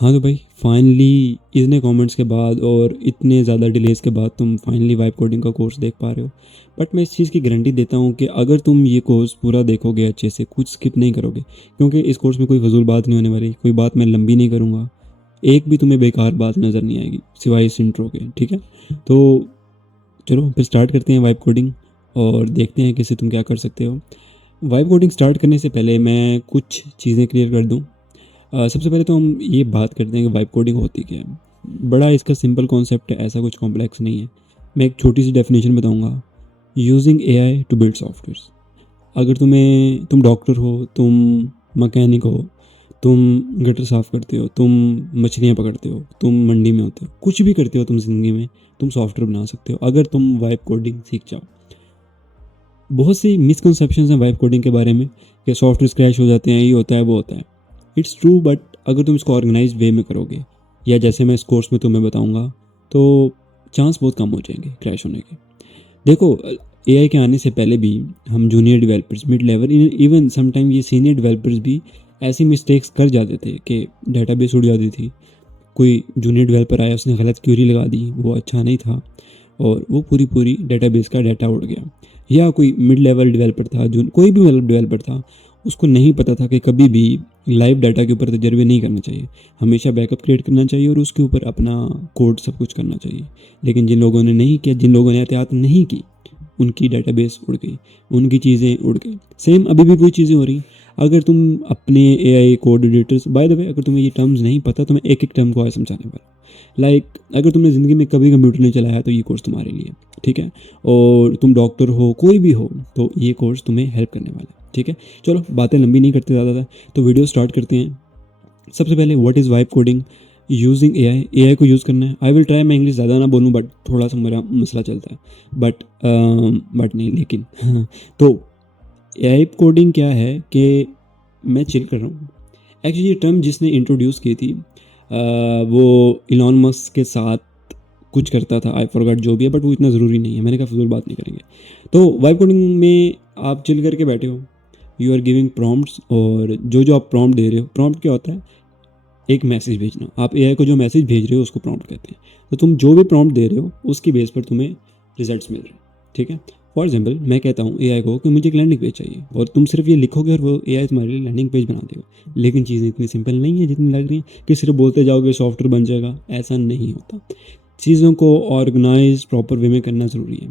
हाँ तो भाई फाइनली इतने कमेंट्स के बाद और इतने ज़्यादा डिलेज़ के बाद तुम फाइनली वाइब कोडिंग का कोर्स देख पा रहे हो। बट मैं इस चीज़ की गारंटी देता हूँ कि अगर तुम ये कोर्स पूरा देखोगे अच्छे से, कुछ स्किप नहीं करोगे, क्योंकि इस कोर्स में कोई फजूल बात नहीं होने वाली, कोई बात मैं लंबी नहीं करूँगा, एक भी तुम्हें बेकार बात नज़र नहीं आएगी सिवाय इस इंट्रो के। ठीक है, तो चलो फिर स्टार्ट करते हैं वाइब कोडिंग और देखते हैं कैसे तुम क्या कर सकते हो। वाइब कोडिंग स्टार्ट करने से पहले मैं कुछ चीज़ें क्लियर कर दूँ। सबसे पहले तो हम ये बात करते हैं कि वाइब कोडिंग होती क्या है। बड़ा इसका सिंपल कॉन्सेप्ट है, ऐसा कुछ कॉम्प्लेक्स नहीं है। मैं एक छोटी सी डेफिनेशन बताऊंगा। Using AI to build software. अगर तुम डॉक्टर हो, तुम मैकेनिक हो, तुम गटर साफ़ करते हो, तुम मछलियाँ पकड़ते हो, तुम मंडी में होते हो, कुछ भी करते हो तुम ज़िंदगी में, तुम सॉफ्टवेयर बना सकते हो अगर तुम वाइब कोडिंग सीख जाओ। बहुत सी मिसकंसेप्शंस हैं वाइब कोडिंग के बारे में कि सॉफ्टवेयर क्रैश हो जाते हैं, ये होता है वो होता है। इट्स ट्रू, बट अगर तुम इसको ऑर्गेनाइज वे में करोगे या जैसे मैं इस कोर्स में तुम्हें बताऊंगा, तो चांस बहुत कम हो जाएंगे क्रैश होने के। देखो, एआई के आने से पहले भी हम junior developers, mid level, even sometime ये सीनियर डेवलपर्स भी ऐसी मिस्टेक्स कर जाते थे कि डेटाबेस उड़ जाती थी। कोई जूनियर डेवलपर आया, उसने गलत क्यूरी लगा दी, वो अच्छा नहीं था और वो पूरी पूरी डेटाबेस का डाटा उड़ गया। या कोई मिड लेवल डेवलपर था, जो कोई भी मतलब डेवलपर था, उसको नहीं पता था कि कभी भी लाइव डाटा के ऊपर तजर्बे नहीं करना चाहिए, हमेशा बैकअप क्रिएट करना चाहिए और उसके ऊपर अपना कोड सब कुछ करना चाहिए। लेकिन जिन लोगों ने नहीं किया, जिन लोगों ने एहतियात नहीं की, उनकी डेटाबेस उड़ गई, उनकी चीज़ें उड़ गई। सेम अभी भी वही चीज़ें हो रही। अगर तुम अपने AI code editors, by the way अगर तुम्हें ये टर्म्स नहीं पता तो मैं एक एक टर्म को आगे समझाने वाला। लाइक अगर तुमने ज़िंदगी में कभी कंप्यूटर नहीं चलाया तो ये कोर्स तुम्हारे लिए। ठीक है, और तुम डॉक्टर हो, कोई भी हो, तो ये कोर्स तुम्हें हेल्प करने वाला है। ठीक है, चलो बातें लंबी नहीं करते ज़्यादा, तो वीडियो स्टार्ट करते हैं। सबसे पहले what is vibe coding. Using AI को यूज़ करना है। आई विल ट्राई, मैं इंग्लिश ज़्यादा ना बोलूँ, बट थोड़ा सा मेरा मसला चलता है, बट नहीं लेकिन तो एआई कोडिंग क्या है कि मैं चिल कर रहा हूँ। एक्चुअली ये टर्म जिसने इंट्रोड्यूस की थी, वो इलॉन मस्क के साथ कुछ करता था, आई फॉरगॉट जो भी है, बट वो इतना ज़रूरी नहीं है, मैंने कहा फजूल बात नहीं करेंगे। तो वाइब कोडिंग में आप चिल करके बैठे हो, यू आर गिविंग प्रॉम्प्ट्स, और जो जो आप प्रॉम्प्ट दे रहे हो, प्रॉम्प्ट क्या होता है, एक मैसेज भेजना। आप एआई को जो मैसेज भेज रहे हो उसको प्रॉम्प्ट कहते हैं। तो तुम जो भी प्रॉम्प्ट दे रहे हो उसकी बेस पर तुम्हें रिजल्ट्स मिल रहे हैं। ठीक है, फॉर एग्जाम्पल मैं कहता हूँ एआई को कि मुझे एक लैंडिंग पेज चाहिए, और तुम सिर्फ ये लिखोगे और वो एआई तुम्हारे लिए लैंडिंग पेज बना देगा। लेकिन चीज़ें इतनी सिंपल नहीं है जितनी लग रही है कि सिर्फ बोलते जाओगे सॉफ्टवेयर बन जाएगा, ऐसा नहीं होता। चीज़ों को ऑर्गेनाइज प्रॉपर वे में करना ज़रूरी है।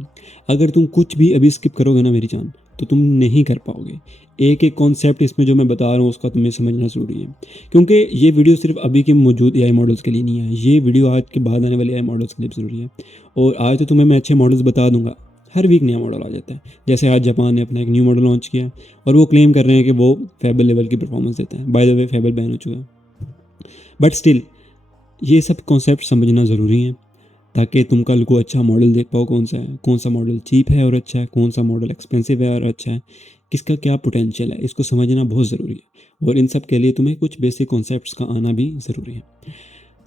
अगर तुम कुछ भी अभी स्किप करोगे ना मेरी जान, तो तुम नहीं कर पाओगे। एक एक कॉन्सेप्ट इसमें जो मैं बता रहा हूँ उसका तुम्हें समझना ज़रूरी है, क्योंकि ये वीडियो सिर्फ अभी के मौजूद एआई मॉडल्स के लिए नहीं है, ये वीडियो आज के बाद आने वाले एआई मॉडल्स के लिए भी ज़रूरी है। और आज तो तुम्हें मैं अच्छे मॉडल्स बता दूंगा, हर वीक नया मॉडल आ जाता है। जैसे आज जापान ने अपना एक न्यू मॉडल लॉन्च किया और वो क्लेम कर रहे हैं कि वो फेबल लेवल की परफॉर्मेंस देते हैं। By the way fable ban हो चुका है, बट स्टिल ये सब कॉन्सेप्ट समझना ज़रूरी है ताकि तुम कल को अच्छा मॉडल देख पाओ, कौन सा है, कौन सा मॉडल चीप है और अच्छा है, कौन सा मॉडल एक्सपेंसिव है और अच्छा है, किसका क्या पोटेंशियल है, इसको समझना बहुत ज़रूरी है। और इन सब के लिए तुम्हें कुछ बेसिक कॉन्सेप्ट्स का आना भी ज़रूरी है।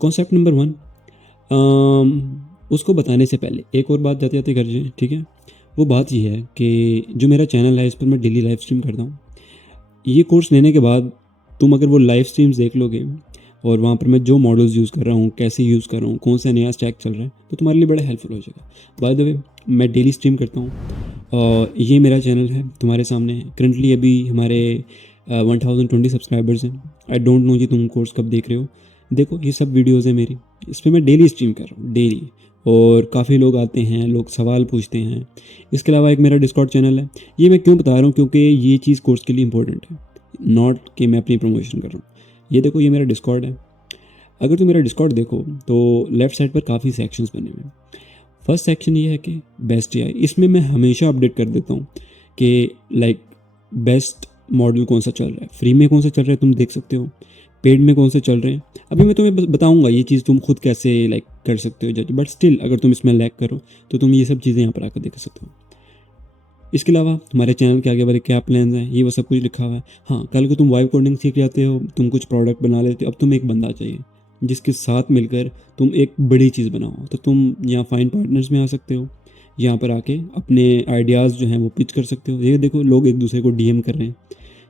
कॉन्सेप्ट नंबर 1, उसको बताने से पहले एक और बात जाते जाते कर जाए। ठीक है, वो बात ये है कि जो मेरा चैनल है इस पर मैं डेली लाइव स्ट्रीम करता हूँ। ये कोर्स लेने के बाद तुम अगर वो लाइव स्ट्रीम्स देख लोगे और वहाँ पर मैं जो मॉडल्स यूज़ कर रहा हूँ, कैसे यूज़ कर रहा हूँ, कौन सा नया स्टैक चल रहा है, तो तुम्हारे लिए बड़ा हेल्पफुल हो जाएगा। बाय द वे मैं डेली स्ट्रीम करता हूँ और ये मेरा चैनल है तुम्हारे सामने है। करंटली अभी हमारे 1020 सब्सक्राइबर्स हैं। आई डोंट नो जी तुम कोर्स कब देख रहे हो। देखो ये सब वीडियोज़ हैं मेरी, इस पर मैं डेली स्ट्रीम कर रहा हूँ, डेली। और काफ़ी लोग आते हैं, लोग सवाल पूछते हैं। इसके अलावा एक मेरा डिस्कॉर्ड चैनल है। ये मैं क्यों बता रहा हूँ, क्योंकि ये चीज़ कोर्स के लिए इंपॉर्टेंट है, नॉट कि मैं अपनी प्रमोशन कर रहा हूँ। ये देखो, ये मेरा डिस्कॉर्ड है। अगर तुम मेरा डिस्कॉर्ड देखो तो लेफ़्ट साइड पर काफ़ी सेक्शंस बने हुए हैं। फर्स्ट सेक्शन ये है कि बेस्ट एआई। इसमें मैं हमेशा अपडेट कर देता हूँ कि लाइक बेस्ट मॉडल कौन सा चल रहा है, फ्री में कौन सा चल रहा है तुम देख सकते हो, पेड में कौन से चल रहे हैं। अभी मैं तुम्हें बताऊंगा ये चीज़ तुम खुद कैसे लाइक कर सकते हो जज, बट स्टिल अगर तुम इसमें लैग करो तो तुम ये सब चीज़ें यहाँ पर आकर देख सकते हो। इसके अलावा हमारे चैनल के आगे वाले क्या प्लान्स हैं, ये वो सब कुछ लिखा हुआ है। हाँ, कल को तुम वाइब कोडिंग सीख जाते हो, तुम कुछ प्रोडक्ट बना लेते हो, अब तुम्हें एक बंदा चाहिए जिसके साथ मिलकर तुम एक बड़ी चीज़ बनाओ, तो तुम यहाँ फाइंड पार्टनर्स में आ सकते हो। यहाँ पर आके अपने आइडियाज़ जो हैं वो पिच कर सकते हो। ये देखो लोग एक दूसरे को डीएम कर रहे हैं,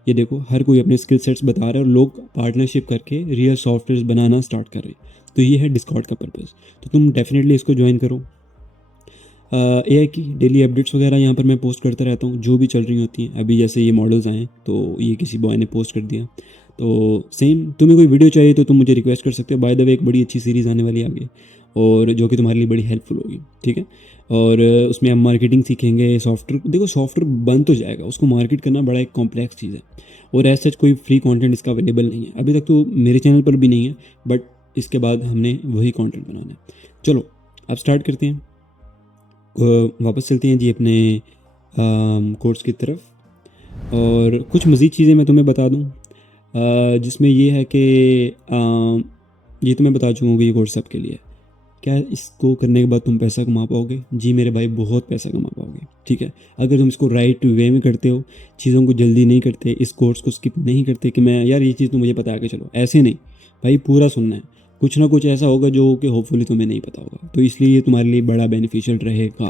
ये देखो हर कोई अपने स्किल सेट्स बता रहा है और लोग पार्टनरशिप करके रियल सॉफ्टवेयर बनाना स्टार्ट कर रहे हैं। तो ये है डिस्कॉर्ड का पर्पज़। तो तुम डेफिनेटली इसको ज्वाइन करो। एआई की डेली अपडेट्स वगैरह यहाँ पर मैं पोस्ट करता रहता हूँ, जो भी चल रही होती हैं। अभी जैसे ये मॉडल्स आए तो ये किसी बॉय ने पोस्ट कर दिया, तो सेम तुम्हें कोई वीडियो चाहिए तो तुम मुझे रिक्वेस्ट कर सकते हो। बाय द वे एक बड़ी अच्छी सीरीज़ आने वाली है आगे, और जो कि तुम्हारे लिए बड़ी हेल्पफुल होगी, ठीक है। और उसमें हम मार्केटिंग सीखेंगे। सॉफ्टवेयर देखो, सॉफ्टवेयर बन तो जाएगा, उसको मार्केट करना बड़ा एक कॉम्प्लेक्स चीज़ है, और ऐसा सच कोई फ्री कंटेंट इसका अवेलेबल नहीं है अभी तक, तो मेरे चैनल पर भी नहीं है, बट इसके बाद हमने वही कंटेंट बनाना है। चलो अब स्टार्ट करते हैं, वापस चलते हैं जी अपने कोर्स की तरफ। और कुछ मज़ीद चीज़ें मैं तुम्हें बता दूं, जिसमें ये है कि ये तो मैं बता चुका हूँ कि ये कोर्स सबके लिए है। क्या इसको करने के बाद तुम पैसा कमा पाओगे? जी मेरे भाई, बहुत पैसा कमा पाओगे, ठीक है। अगर तुम इसको राइट वे में करते हो, चीज़ों को जल्दी नहीं करते, इस कोर्स को स्किप नहीं करते कि मैं यार ये चीज़ तो मुझे पता है कि चलो, ऐसे नहीं भाई, पूरा सुनना है। कुछ ना कुछ ऐसा होगा जो कि होपफुली तुम्हें नहीं पता होगा, तो इसलिए ये तुम्हारे लिए बड़ा बेनिफिशियल रहेगा।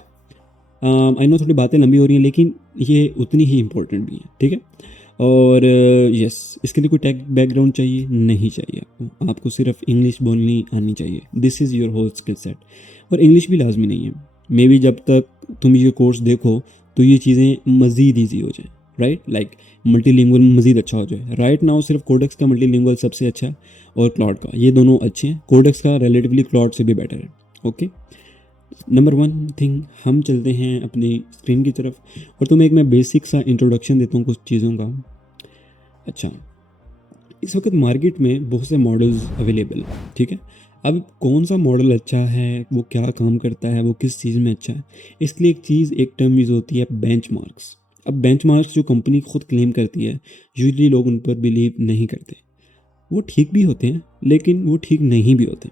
आई नो थोड़ी बातें लंबी हो रही हैं, लेकिन ये उतनी ही इम्पोर्टेंट भी है, ठीक है। और यस, इसके लिए कोई टेक बैकग्राउंड चाहिए नहीं चाहिए आपको सिर्फ इंग्लिश बोलनी आनी चाहिए। This is your whole skill set. और इंग्लिश भी लाजमी नहीं है, मे बी जब तक तुम ये कोर्स देखो तो ये चीज़ें मज़ीद ईजी हो जाए, राइट। लाइक मल्टीलिंगुअल मज़ीद अच्छा हो जाए। राइट नाउ सिर्फ कोडेक्स का मल्टीलिंगुअल सबसे अच्छा है, और क्लाउड का, ये दोनों अच्छे हैं। कोडेक्स का रिलेटिवली क्लाउड से भी बेटर है, ओके। नंबर वन थिंग, हम चलते हैं अपनी स्क्रीन की तरफ, और तुम्हें एक मैं बेसिक सा इंट्रोडक्शन देता हूँ कुछ चीज़ों का। अच्छा, इस वक्त मार्केट में बहुत से मॉडल्स अवेलेबल हैं, ठीक है। अब कौन सा मॉडल अच्छा है, वो क्या काम करता है, वो किस चीज़ में अच्छा है, इसके लिए एक टर्म यूज़ होती है बेंचमार्क्स। अब बेंचमार्क्स जो कंपनी खुद क्लेम करती है, यूजली लोग उन पर बिलीव नहीं करते। वो ठीक भी होते हैं, लेकिन वो ठीक नहीं भी होते।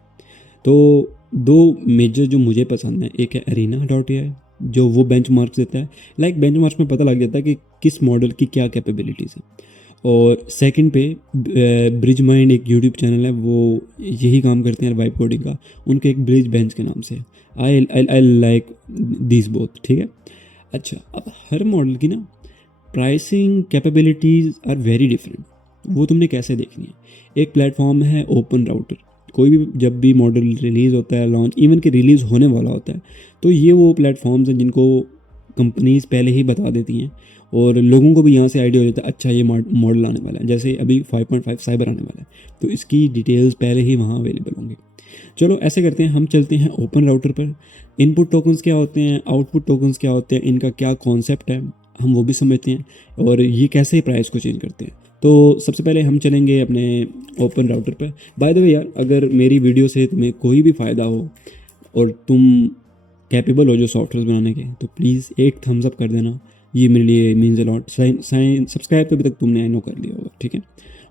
तो दो मेजर जो मुझे पसंद है, एक है arena.ai जो वो बेंचमार्क्स देता है। लाइक बेंचमार्क्स में पता लग जाता है कि किस मॉडल की क्या कैपेबिलिटीज़ है। और सेकंड पे ब्रिज माइंड एक यूट्यूब चैनल है, वो यही काम करते हैं वाइब कोडिंग का, उनके एक ब्रिज बेंच के नाम से। आई लाइक दिस बोथ, ठीक है। अच्छा, अब हर मॉडल की ना pricing capabilities are very different. वो तुमने कैसे देखनी है। एक प्लेटफॉर्म है ओपन राउटर, कोई भी जब भी मॉडल रिलीज़ होता है, लॉन्च इवन के रिलीज़ होने वाला होता है, तो ये वो प्लेटफॉर्म्स हैं जिनको कंपनीज पहले ही बता देती हैं, और लोगों को भी यहाँ से आइडिया हो जाता है अच्छा ये मॉडल आने वाला है। जैसे अभी 5.5 साइबर आने वाला है, तो इसकी डिटेल्स पहले ही वहाँ अवेलेबल होंगे। चलो ऐसे करते हैं, हम चलते हैं ओपन राउटर पर। इनपुट टोकन्स क्या होते हैं, आउटपुट टोकन्स क्या होते हैं, इनका क्या कॉन्सेप्ट है, हम वो भी समझते हैं, और ये कैसे प्राइस को चेंज करते हैं। तो सबसे पहले हम चलेंगे अपने ओपन राउटर पर। बाय द वे यार, अगर मेरी वीडियो से तुम्हें कोई भी फ़ायदा हो और तुम कैपेबल हो जो सॉफ्टवेयर बनाने के, तो प्लीज़ एक थम्स अप कर देना, ये मेरे लिए मीन्स अ लॉट। सब्सक्राइब तो अभी तक तुमने आई नो कर लिया होगा, ठीक है।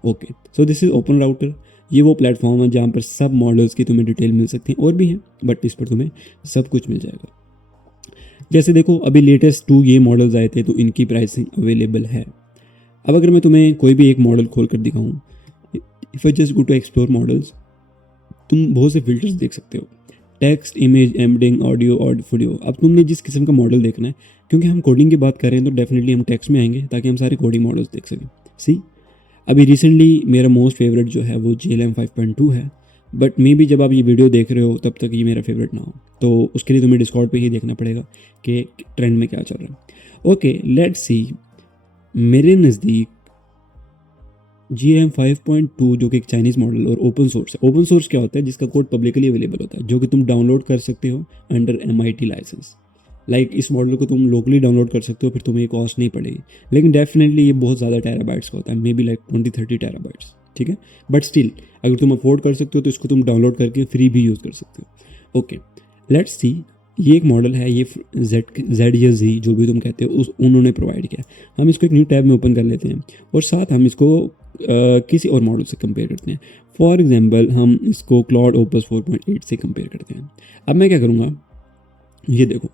Okay, so this is open router. ये वो प्लेटफॉर्म है जहाँ पर सब मॉडल्स की तुम्हें डिटेल मिल सकती है, और भी हैं, बट इस पर तुम्हें सब कुछ मिल जाएगा। जैसे देखो, अभी लेटेस्ट 2 ये मॉडल्स आए थे, तो इनकी प्राइसिंग अवेलेबल है। अब अगर मैं तुम्हें कोई भी एक मॉडल खोल कर दिखाऊँ, if I just go to explore models, तुम बहुत से फिल्टर्स देख सकते हो, टेक्स्ट, इमेज, एम्बेडिंग, ऑडियो और वीडियो। अब तुमने जिस किस्म का मॉडल देखना है, क्योंकि हम कोडिंग की बात कर रहे हैं तो डेफिनेटली हम टेक्स्ट में आएंगे ताकि हम सारे कोडिंग मॉडल्स देख सकें। सी, अभी रिसेंटली मेरा मोस्ट फेवरेट जो है वो JLM 5.2 है, बट मे बी जब आप ये वीडियो देख रहे हो तब तक ये मेरा फेवरेट ना हो, तो उसके लिए तुम्हें डिस्कॉर्ड पे ही देखना पड़ेगा कि ट्रेंड में क्या चल रहा है। Okay, let's see. मेरे नज़दीक JLM 5.2 जो कि एक चाइनीज़ मॉडल और ओपन सोर्स है। ओपन सोर्स क्या होता है? जिसका कोड पब्लिकली अवेलेबल होता है, जो कि तुम डाउनलोड कर सकते हो अंडर MIT लाइसेंस। लाइक इस मॉडल को तुम लोकली डाउनलोड कर सकते हो, फिर तुम्हें कॉस्ट नहीं पड़ेगी, लेकिन डेफिनेटली ये बहुत ज़्यादा टेराबाइट्स का होता है, मे बी लाइक 20-30 टेराबाइट्स, ठीक है। बट स्टिल अगर तुम अफोर्ड कर सकते हो तो इसको तुम डाउनलोड करके फ्री भी यूज़ कर सकते हो। Okay, let's see. ये एक मॉडल है, ये Z या Z जो भी तुम कहते हो उन्होंने प्रोवाइड किया। हम इसको एक न्यू टैब में ओपन कर लेते हैं, और साथ हम इसको किसी और मॉडल से कंपेयर करते हैं। फॉर एग्जांपल हम इसको क्लाउड ओपस 4.8 से कंपेयर करते हैं। अब मैं क्या करूँगा, ये देखो,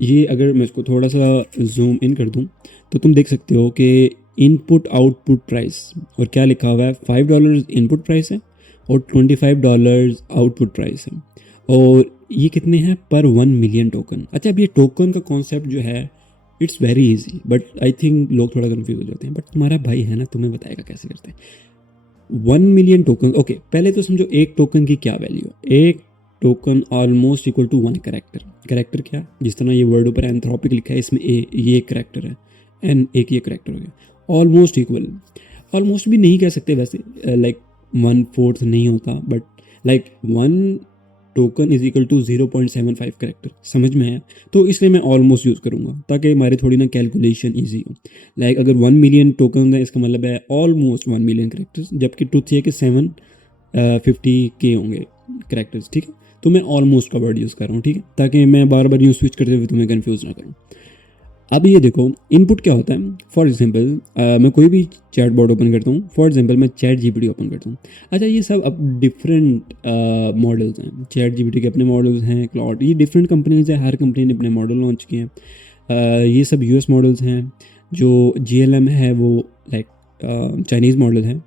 ये अगर मैं इसको थोड़ा सा जूम इन कर दूँ तो तुम देख सकते हो कि इनपुट आउटपुट प्राइस, और क्या लिखा हुआ है, $5 इनपुट प्राइस है और $25 आउटपुट प्राइस है, और ये कितने हैं पर 1 मिलियन टोकन। अच्छा, अब ये टोकन का कॉन्सेप्ट जो है it's very easy, but I think लोग थोड़ा कन्फ्यूज हो जाते हैं। बट तुम्हारा भाई है ना, तुम्हें बताएगा कैसे करते हैं। 1 मिलियन टोकन, ओके पहले तो समझो एक टोकन की क्या वैल्यू है। एक token almost equal to 1 character. Character क्या, जिस तरह ये वर्ड ऊपर एंथ्रोपिक लिखा है, इसमें ए ये एक करेक्टर है, एन एक ये करेक्टर हो गया, ऑलमोस्ट इक्वल। ऑलमोस्ट भी नहीं कह सकते वैसे, लाइक 1/4 नहीं होता, but like 1 token is equal to 0.75 character, समझ में आया। तो इसलिए मैं ऑलमोस्ट यूज़ करूँगा ताकि हमारी थोड़ी ना कैलकुलेशन ईजी हो। लाइक अगर 1 मिलियन टोकन है, इसका मतलब है ऑलमोस्ट 1 मिलियन करेक्टर्स, जबकि ट्रुथ ये है कि 750K होंगे करेक्टर्स, ठीक है। तो मैं ऑलमोस्ट का वर्ड यूज़ कर रहा हूँ, ठीक है, ताकि मैं बार बार यूँ स्विच करते हुए तुम्हें कन्फ्यूज़ ना करूँ। अब ये देखो इनपुट क्या होता है। फॉर एग्जांपल मैं कोई भी चैट बॉट ओपन करता हूँ, फॉर एग्जांपल मैं चैट जीपीटी ओपन करता हूँ। अच्छा ये सब अब डिफरेंट मॉडल्स हैं। चैट जीपीटी के अपने मॉडल्स हैं, क्लाउड, ये डिफरेंट कंपनीज है, हर कंपनी ने अपने मॉडल लॉन्च किए हैं। ये सब यूएस मॉडल्स हैं। जो जीएलएम है वो लाइक चाइनीज़ मॉडल है।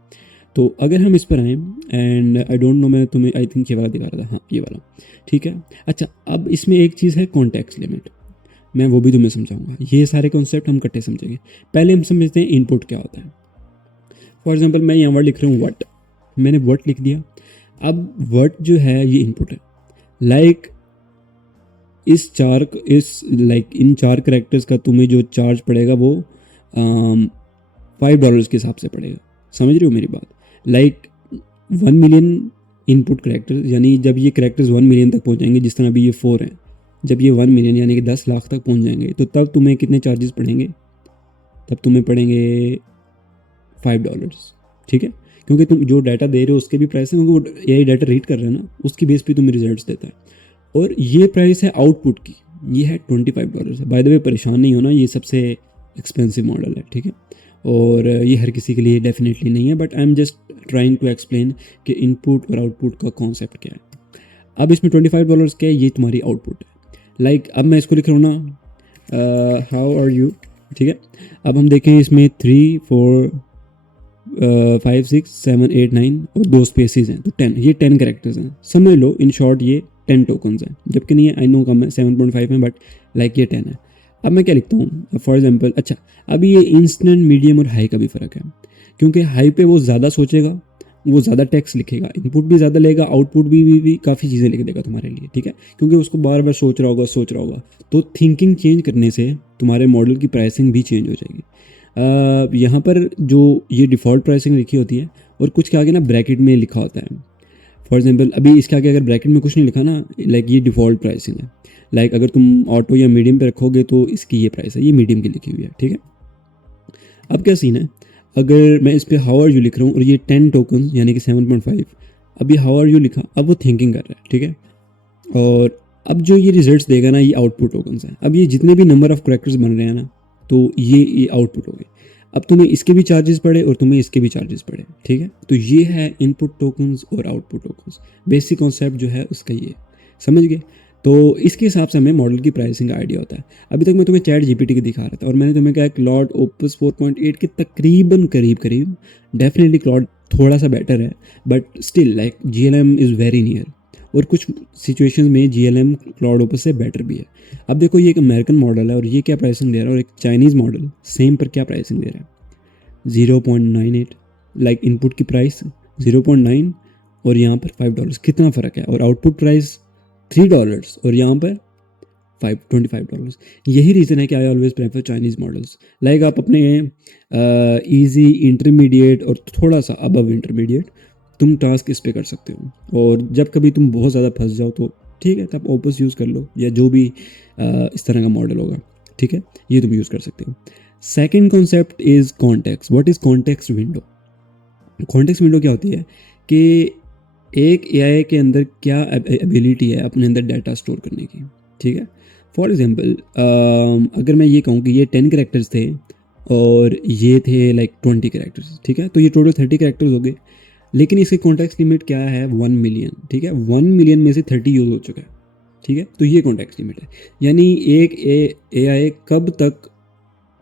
तो अगर हम इस पर आएँ, एंड आई डोंट नो, मैं तुम्हें आई थिंक ये वाला दिखा रहा था, हाँ ये वाला, ठीक है। अच्छा अब इसमें एक चीज़ है कॉन्टेक्स्ट लिमिट, मैं वो भी तुम्हें समझाऊंगा। ये सारे कॉन्सेप्ट हम इकट्ठे समझेंगे। पहले हम समझते हैं इनपुट क्या होता है। फॉर एग्जांपल मैं यहाँ वर्ड लिख रहा हूँ वट, मैंने वट लिख दिया। अब वट जो है ये इनपुट है। लाइक इन 4 करेक्टर्स का तुम्हें जो चार्ज पड़ेगा वो $5 के हिसाब से पड़ेगा। समझ रहे हो मेरी बात। लाइक 1 मिलियन इनपुट करेक्टर्स, यानी जब ये करेक्टर्स 1 मिलियन तक पहुँच जाएंगे, जिस तरह अभी ये 4 हैं, जब ये 1 मिलियन यानी कि 10 लाख तक पहुंच जाएंगे, तो तब तुम्हें कितने चार्जेस पड़ेंगे, तब तुम्हें पड़ेंगे $5, ठीक है। क्योंकि तुम जो डाटा दे रहे हो उसके भी प्राइस है, क्योंकि वो एआई डाटा रीड कर रहा है ना, उसकी बेस पे तुम्हें रिजल्ट्स देता है। और ये प्राइस है आउटपुट की, ये है $25 है। बाय द वे परेशान नहीं होना, ये सबसे एक्सपेंसिव मॉडल है, ठीक है। और ये हर किसी के लिए डेफिनेटली नहीं है, but I am just trying to explain कि इनपुट और आउटपुट का कॉन्सेप्ट क्या है। अब इसमें $25 क्या है, ये तुम्हारी आउटपुट है। लाइक अब मैं इसको लिख रहा हूँ ना, हाउ आर यू, ठीक है। अब हम देखें इसमें 3 4 5 6 7 8 9 और 2 स्पेसिस हैं, तो 10, ये 10 करेक्टर्स हैं। समझ लो इन शॉर्ट ये 10 टोकन्स हैं, जबकि नहीं है, आई नो कम है, 7.5 है, बट लाइक ये 10 है। अब मैं क्या लिखता हूँ फॉर एग्जाम्पल, अच्छा अभी ये इंस्टेंट, मीडियम और हाई का भी फ़र्क है, क्योंकि हाई पे वो ज़्यादा सोचेगा, वो ज़्यादा टेक्स्ट लिखेगा, इनपुट भी ज़्यादा लेगा, आउटपुट भी काफ़ी चीज़ें लिख देगा तुम्हारे लिए, ठीक है। क्योंकि उसको बार बार सोच रहा होगा। तो थिंकिंग चेंज करने से तुम्हारे मॉडल की प्राइसिंग भी चेंज हो जाएगी। यहाँ पर जो ये डिफ़ॉल्ट प्राइसिंग लिखी होती है, और कुछ के आगे ना ब्रैकेट में लिखा होता है। फॉर एग्जाम्पल अभी इसके आगे अगर ब्रैकेट में कुछ नहीं लिखा ना, लाइक ये डिफ़ॉल्ट प्राइसिंग है। लाइक अगर तुम ऑटो या मीडियम पे रखोगे तो इसकी ये प्राइस है, ये मीडियम की लिखी हुई है, ठीक है। अब क्या सीन है, अगर मैं इस पर हाउ आर यू लिख रहा हूँ और ये 10 टोकन यानी कि 7.5, अभी हाउ आर यू लिखा, अब वो थिंकिंग कर रहा है, ठीक है। और अब जो ये रिजल्ट्स देगा ना, ये आउटपुट टोकन्स हैं। अब ये जितने भी नंबर ऑफ करेक्टर्स बन रहे हैं ना, तो ये आउटपुट हो गए। अब तुम्हें इसके भी चार्जेस पड़े और तुम्हें इसके भी चार्जेस पड़े, ठीक है। तो ये है इनपुट टोकन्स और आउटपुट टोकन्स। बेसिक कॉन्सेप्ट जो है उसका ये, समझ गए। तो इसके हिसाब से हमें मॉडल की प्राइसिंग का आइडिया होता है। अभी तक मैं तुम्हें चैट जीपीटी की दिखा रहा था, और मैंने तुम्हें कहा क्लाउड ओपस 4.8 के तकरीबन करीब। डेफिनेटली क्लाउड थोड़ा सा बेटर है, but still like GLM is very near, और कुछ सिचुएशंस में जीएलएम क्लाउड ओपस से बेटर भी है। अब देखो ये एक अमेरिकन मॉडल है और ये क्या प्राइसिंग दे रहा है, और एक चाइनीज़ मॉडल सेम पर क्या प्राइसिंग दे रहा है, 0.98। लाइक इनपुट की प्राइस 0.9 और यहाँ पर $5, कितना फ़र्क है। और आउटपुट प्राइस $3 और यहाँ पर $25। यही रीज़न है कि I always prefer Chinese models. Like आप अपने इजी, इंटरमीडिएट और थोड़ा सा अबव इंटरमीडिएट तुम टास्क इस पे कर सकते हो, और जब कभी तुम बहुत ज़्यादा फंस जाओ तो ठीक है, तब ओपस यूज़ कर लो, या जो भी इस तरह का मॉडल होगा, ठीक है, ये तुम यूज़ कर सकते हो। Second concept is context. What is context window? Context window क्या होती है कि एक एआई के अंदर क्या एबिलिटी है अपने अंदर डाटा स्टोर करने की, ठीक है। फॉर एग्जांपल अगर मैं ये कहूँ कि ये 10 करेक्टर्स थे और ये थे लाइक 20 करेक्टर्स, ठीक है, तो ये टोटल 30 करेक्टर्स हो गए। लेकिन इसकी कॉन्टेक्स्ट लिमिट क्या है, 1 मिलियन, ठीक है। 1 मिलियन में से 30 यूज़ हो चुका है, ठीक है। तो ये कॉन्टेक्स्ट लिमिट है, यानी एक एआई कब तक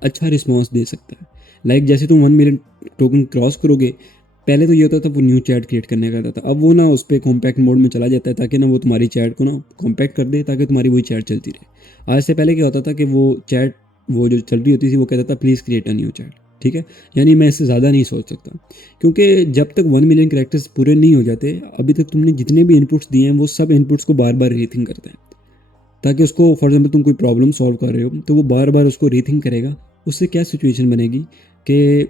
अच्छा रिस्पॉन्स दे सकता है। लाइक जैसे तुम 1 मिलियन टोकन क्रॉस करोगे, पहले तो ये होता था वो न्यू चैट क्रिएट करने का था, अब वो ना उस पर कॉम्पैक्ट मोड में चला जाता है, ताकि ना वो तुम्हारी चैट को ना कॉम्पैक्ट कर दे, ताकि तुम्हारी वही चैट चलती रहे। आज से पहले क्या होता था कि वो चैट वो जो चल रही होती थी वो कहता था please create a new child, ठीक है। यानी मैं इससे ज़्यादा नहीं सोच सकता, क्योंकि जब तक 1 मिलियन कैरेक्टर्स पूरे नहीं हो जाते, अभी तक तुमने जितने भी इनपुट्स दिए हैं वो सब इनपुट्स को बार बार रीथिंक करते हैं, ताकि उसको फॉर एग्जाम्पल तुम कोई प्रॉब्लम सॉल्व कर रहे हो तो वो बार बार उसको रीथिंक करेगा। उससे क्या सिचुएशन बनेगी कि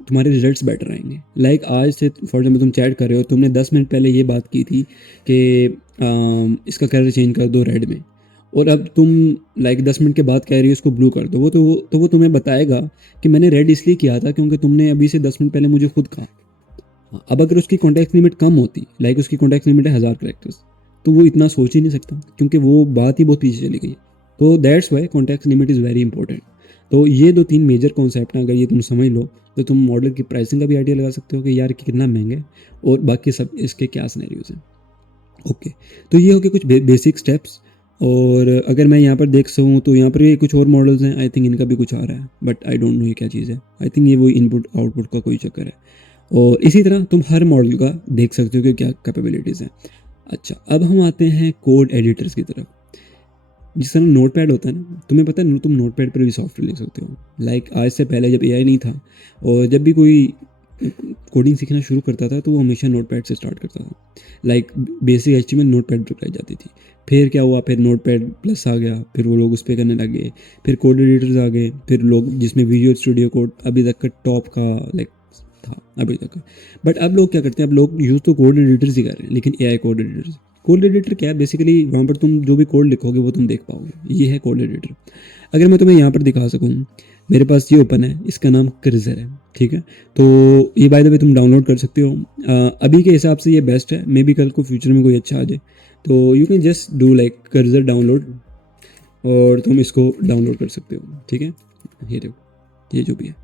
तुम्हारे रिजल्ट्स बेटर आएंगे। लाइक आज से फॉर एग्जाम्पल तुम चैट कर रहे हो, तुमने 10 मिनट पहले ये बात की थी कि इसका कलर चेंज कर दो रेड में, और अब तुम लाइक 10 मिनट के बाद कह रही हो इसको ब्लू कर दो। वो तुम्हें बताएगा कि मैंने रेड इसलिए किया था क्योंकि तुमने अभी से 10 मिनट पहले मुझे खुद कहा। अब अगर उसकी कॉन्टैक्ट लिमिट कम होती, लाइक उसकी कॉन्टैक्ट लिमिट है 1000 कैरेक्टर्स, तो वो इतना सोच ही नहीं सकता, क्योंकि वो बात ही बहुत पीछे चली गई। तो that's why contact limit is very important. तो ये 2-3 मेजर कॉन्सेप्ट हैं, अगर ये तुम समझ लो तो तुम मॉडल की प्राइसिंग का भी आइडिया लगा सकते हो कि यार कितना महंगा है और बाकी सब इसके क्या सिनेरियोज हैं। ओके, तो ये हो गए कुछ बेसिक स्टेप्स। और अगर मैं यहाँ पर देख सकूँ तो यहाँ पर भी कुछ और मॉडल्स हैं, आई थिंक इनका भी कुछ आ रहा है, बट आई डोंट नो ये क्या चीज़ है। आई थिंक ये वो इनपुट आउटपुट का कोई चक्कर है। और इसी तरह तुम हर मॉडल का देख सकते हो कि क्या कैपेबिलिटीज़ हैं। अच्छा, अब हम आते हैं कोड एडिटर्स की तरफ। जिस तरह नोट पैड होता है ना, तुम्हें पता है तुम नोट पैड पर भी सॉफ्टवेयर लिख सकते हो। लाइक आज से पहले जब एआई नहीं था और जब भी कोई कोडिंग सीखना शुरू करता था तो वो हमेशा नोट पैड से स्टार्ट करता था। Like basic HTML note pad पर कराई जाती थी। फिर क्या हुआ, फिर नोट पैड प्लस आ गया, फिर वो लोग उस पर करने लगे। फिर कोड एडिटर्स आ गए, फिर लोग जिसमें विजुअल स्टूडियो कोड अभी तक का टॉप का लाइक था अभी तक का। बट अब लोग क्या करते हैं, अब लोग यूज़ तो कोड एडिटर्स ही कर रहे हैं, लेकिन AI code editors. Code editor क्या है, बेसिकली वहाँ पर तुम जो भी कोड लिखोगे वो तुम देख पाओगे, ये है कोड एडिटर। अगर मैं तुम्हें यहाँ पर दिखा सकूँ, मेरे पास ये ओपन है, इसका नाम कर्सर है, ठीक है। तो ये बाय द वे तुम डाउनलोड कर सकते हो। अभी के हिसाब से ये बेस्ट है, मे बी कल को फ्यूचर में कोई अच्छा आ जाए तो you can just do like cursor download और तुम इसको डाउनलोड कर सकते हो, ठीक है। ये देखो, ये जो भी है,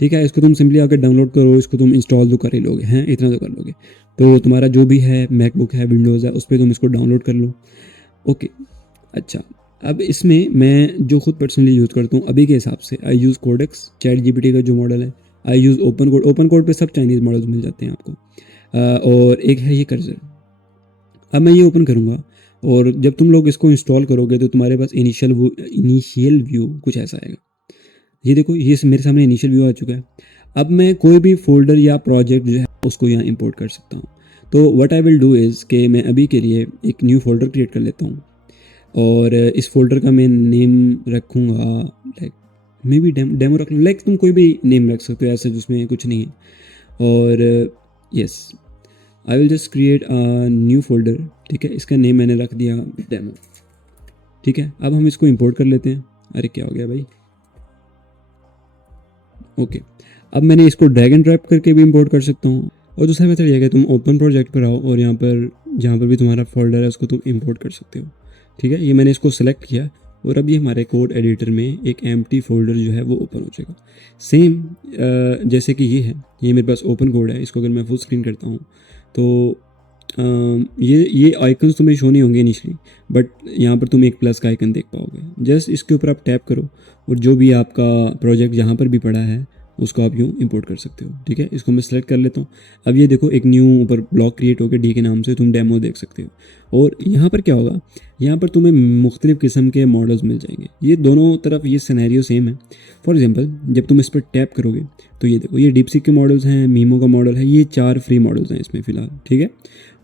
ठीक है। इसको तुम सिंपली आकर डाउनलोड करो, इसको तुम इंस्टॉल तो कर ही लोगे, हैं इतना तो कर लोगे। तो तुम्हारा जो भी है मैकबुक है, विंडोज़ है, उस पर तुम इसको डाउनलोड कर लो। ओके, अच्छा, अब इसमें मैं जो खुद पर्सनली यूज़ करता हूँ अभी के हिसाब से, I use Codex, ChatGPT का जो मॉडल है। I use OpenCode. OpenCode पे सब चाइनीज़ मॉडल्स मिल जाते हैं आपको। और एक है ये कर्सर। अब मैं ये ओपन करूँगा और जब तुम लोग इसको इंस्टॉल करोगे तो तुम्हारे पास इनिशियल व्यू कुछ ऐसा आएगा। ये देखो, ये मेरे सामने इनिशियल व्यू आ चुका है। अब मैं कोई भी फोल्डर या प्रोजेक्ट जो है उसको यहाँ इंपोर्ट कर सकता हूँ। तो what I will do is कि मैं अभी के लिए एक न्यू फोल्डर क्रिएट कर लेता हूँ और इस फोल्डर का मैं नेम रखूँगा लाइक मे बी डेमो रख लूँ। लाइक तुम कोई भी नेम रख सकते हो ऐसे जिसमें कुछ नहीं है। और yes, I will just create a new folder, ठीक है। इसका नेम मैंने रख दिया डेमो, ठीक है। अब हम इसको इंपोर्ट कर लेते हैं। अरे क्या हो गया भाई, ओके। अब मैंने इसको ड्रैग एंड ड्रॉप करके भी इंपोर्ट कर सकता हूँ। और दूसरा मेथड यह है कि तुम ओपन प्रोजेक्ट पर आओ और यहाँ पर जहाँ पर भी तुम्हारा फोल्डर है उसको तुम इंपोर्ट कर सकते हो, ठीक है। ये मैंने इसको सेलेक्ट किया और अब ये हमारे कोड एडिटर में एक एम्प्टी फोल्डर जो है वो ओपन हो जाएगा। सेम जैसे कि ये मेरे पास ओपन कोड है। इसको अगर मैं फुल स्क्रीन करता हूँ तो ये आइकन्स तुम्हें शो नहीं होंगे इनिशली, बट यहाँ पर तुम एक प्लस का आइकन देख पाओगे। जस्ट इसके ऊपर आप टैप करो और जो भी आपका प्रोजेक्ट जहाँ पर भी पड़ा है उसको आप यूँ इंपोर्ट कर सकते हो, ठीक है। इसको मैं सेलेक्ट कर लेता हूँ। अब ये देखो, एक न्यू ऊपर ब्लॉक क्रिएट होकर डी के नाम से तुम डेमो देख सकते हो। और यहाँ पर क्या होगा, यहाँ पर तुम्हें मुख्तलिफ़ किस्म के मॉडल्स मिल जाएंगे। ये दोनों तरफ ये सिनेरियो सेम है। फॉर एग्जांपल, जब तुम इस पर टैप करोगे तो ये देखो, ये डीपसीक के मॉडल्स हैं, मीमो का मॉडल है, ये 4 फ्री मॉडल्स हैं इसमें फ़िलहाल, ठीक है।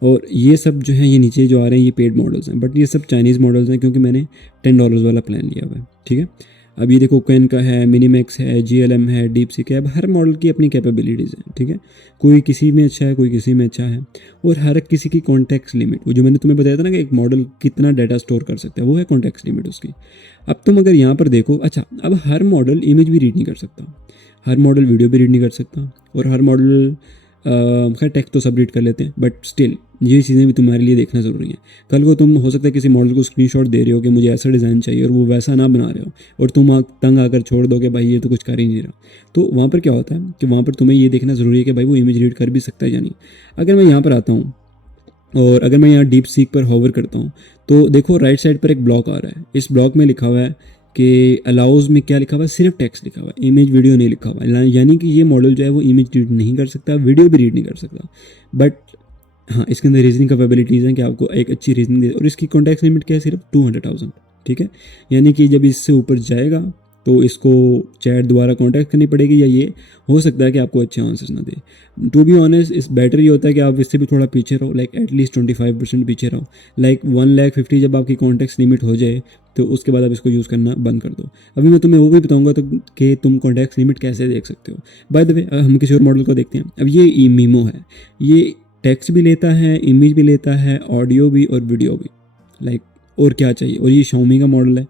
और ये सब जो है ये नीचे जो आ रहे हैं ये पेड मॉडल्स हैं, बट ये सब चाइनीज़ मॉडल्स हैं क्योंकि मैंने $10 वाला प्लान लिया हुआ है, ठीक है। अब ये देखो, कैन का है, मिनीमैक्स है, GLM है, डीपसीक है। अब हर मॉडल की अपनी कैपेबिलिटीज़ हैं, ठीक है। कोई किसी में अच्छा है, कोई किसी में अच्छा है। और हर किसी की कॉन्टेक्स्ट लिमिट, वो जो मैंने तुम्हें बताया था ना कि एक मॉडल कितना डाटा स्टोर कर सकता है, वो है कॉन्टेक्स्ट लिमिट उसकी। अब तुम अगर यहाँ पर देखो, अच्छा, अब हर मॉडल इमेज भी रीड नहीं कर सकता, हर मॉडल वीडियो भी रीड नहीं कर सकता, और हर मॉडल खैर टेक्स्ट तो सब रीड कर लेते हैं, बट स्टिल ये चीज़ें भी तुम्हारे लिए देखना ज़रूरी है। कल को तुम हो सकता है किसी मॉडल को स्क्रीनशॉट दे रहे हो कि मुझे ऐसा डिज़ाइन चाहिए और वो वैसा ना बना रहे हो, और तुम तंग आकर छोड़ दो कि भाई ये तो कुछ कर ही नहीं रहा। तो वहाँ पर क्या होता है कि वहाँ पर तुम्हें ये देखना ज़रूरी है कि भाई वो इमेज रीड कर भी सकता है या नहीं। अगर मैं यहाँ पर आता हूँ और अगर मैं यहाँ डीप सीक पर होवर करता हूँ तो देखो राइट साइड पर एक ब्लॉक आ रहा है। इस ब्लॉक में लिखा हुआ है कि अलाउज में क्या लिखा हुआ है, सिर्फ टेक्स्ट लिखा हुआ है, इमेज वीडियो नहीं लिखा हुआ है। यानी कि ये मॉडल जो है वो इमेज रीड नहीं कर सकता, वीडियो भी रीड नहीं कर सकता। बट हाँ, इसके अंदर रीजनिंग कैपेबिलिटीज़ हैं कि आपको एक अच्छी रीजनिंग दे, और इसकी कॉन्टेक्स्ट लिमिट क्या है, सिर्फ 200,000, ठीक है। यानी कि जब इससे ऊपर जाएगा तो इसको चैट दोबारा कांटेक्ट करनी पड़ेगी, या ये हो सकता है कि आपको अच्छे आंसर्स ना दे। To be honest, is better ये होता है कि आप इससे भी थोड़ा पीछे रहो, लाइक एटलीस्ट 25% पीछे रहो। लाइक 1,50,000 जब आपकी कॉन्टेक्ट लिमिट हो जाए तो उसके बाद आप इसको यूज़ करना बंद कर दो। अभी मैं तुम्हें वो भी बताऊंगा तो कि तुम कॉन्टेक्ट लिमिट कैसे देख सकते हो। बाय द वे, हम किसी और मॉडल को देखते हैं। अब ये मीमो है, ये टेक्स्ट भी लेता है, इमेज भी लेता है, ऑडियो भी और वीडियो भी, लाइक और क्या चाहिए। और ये Xiaomi का मॉडल है,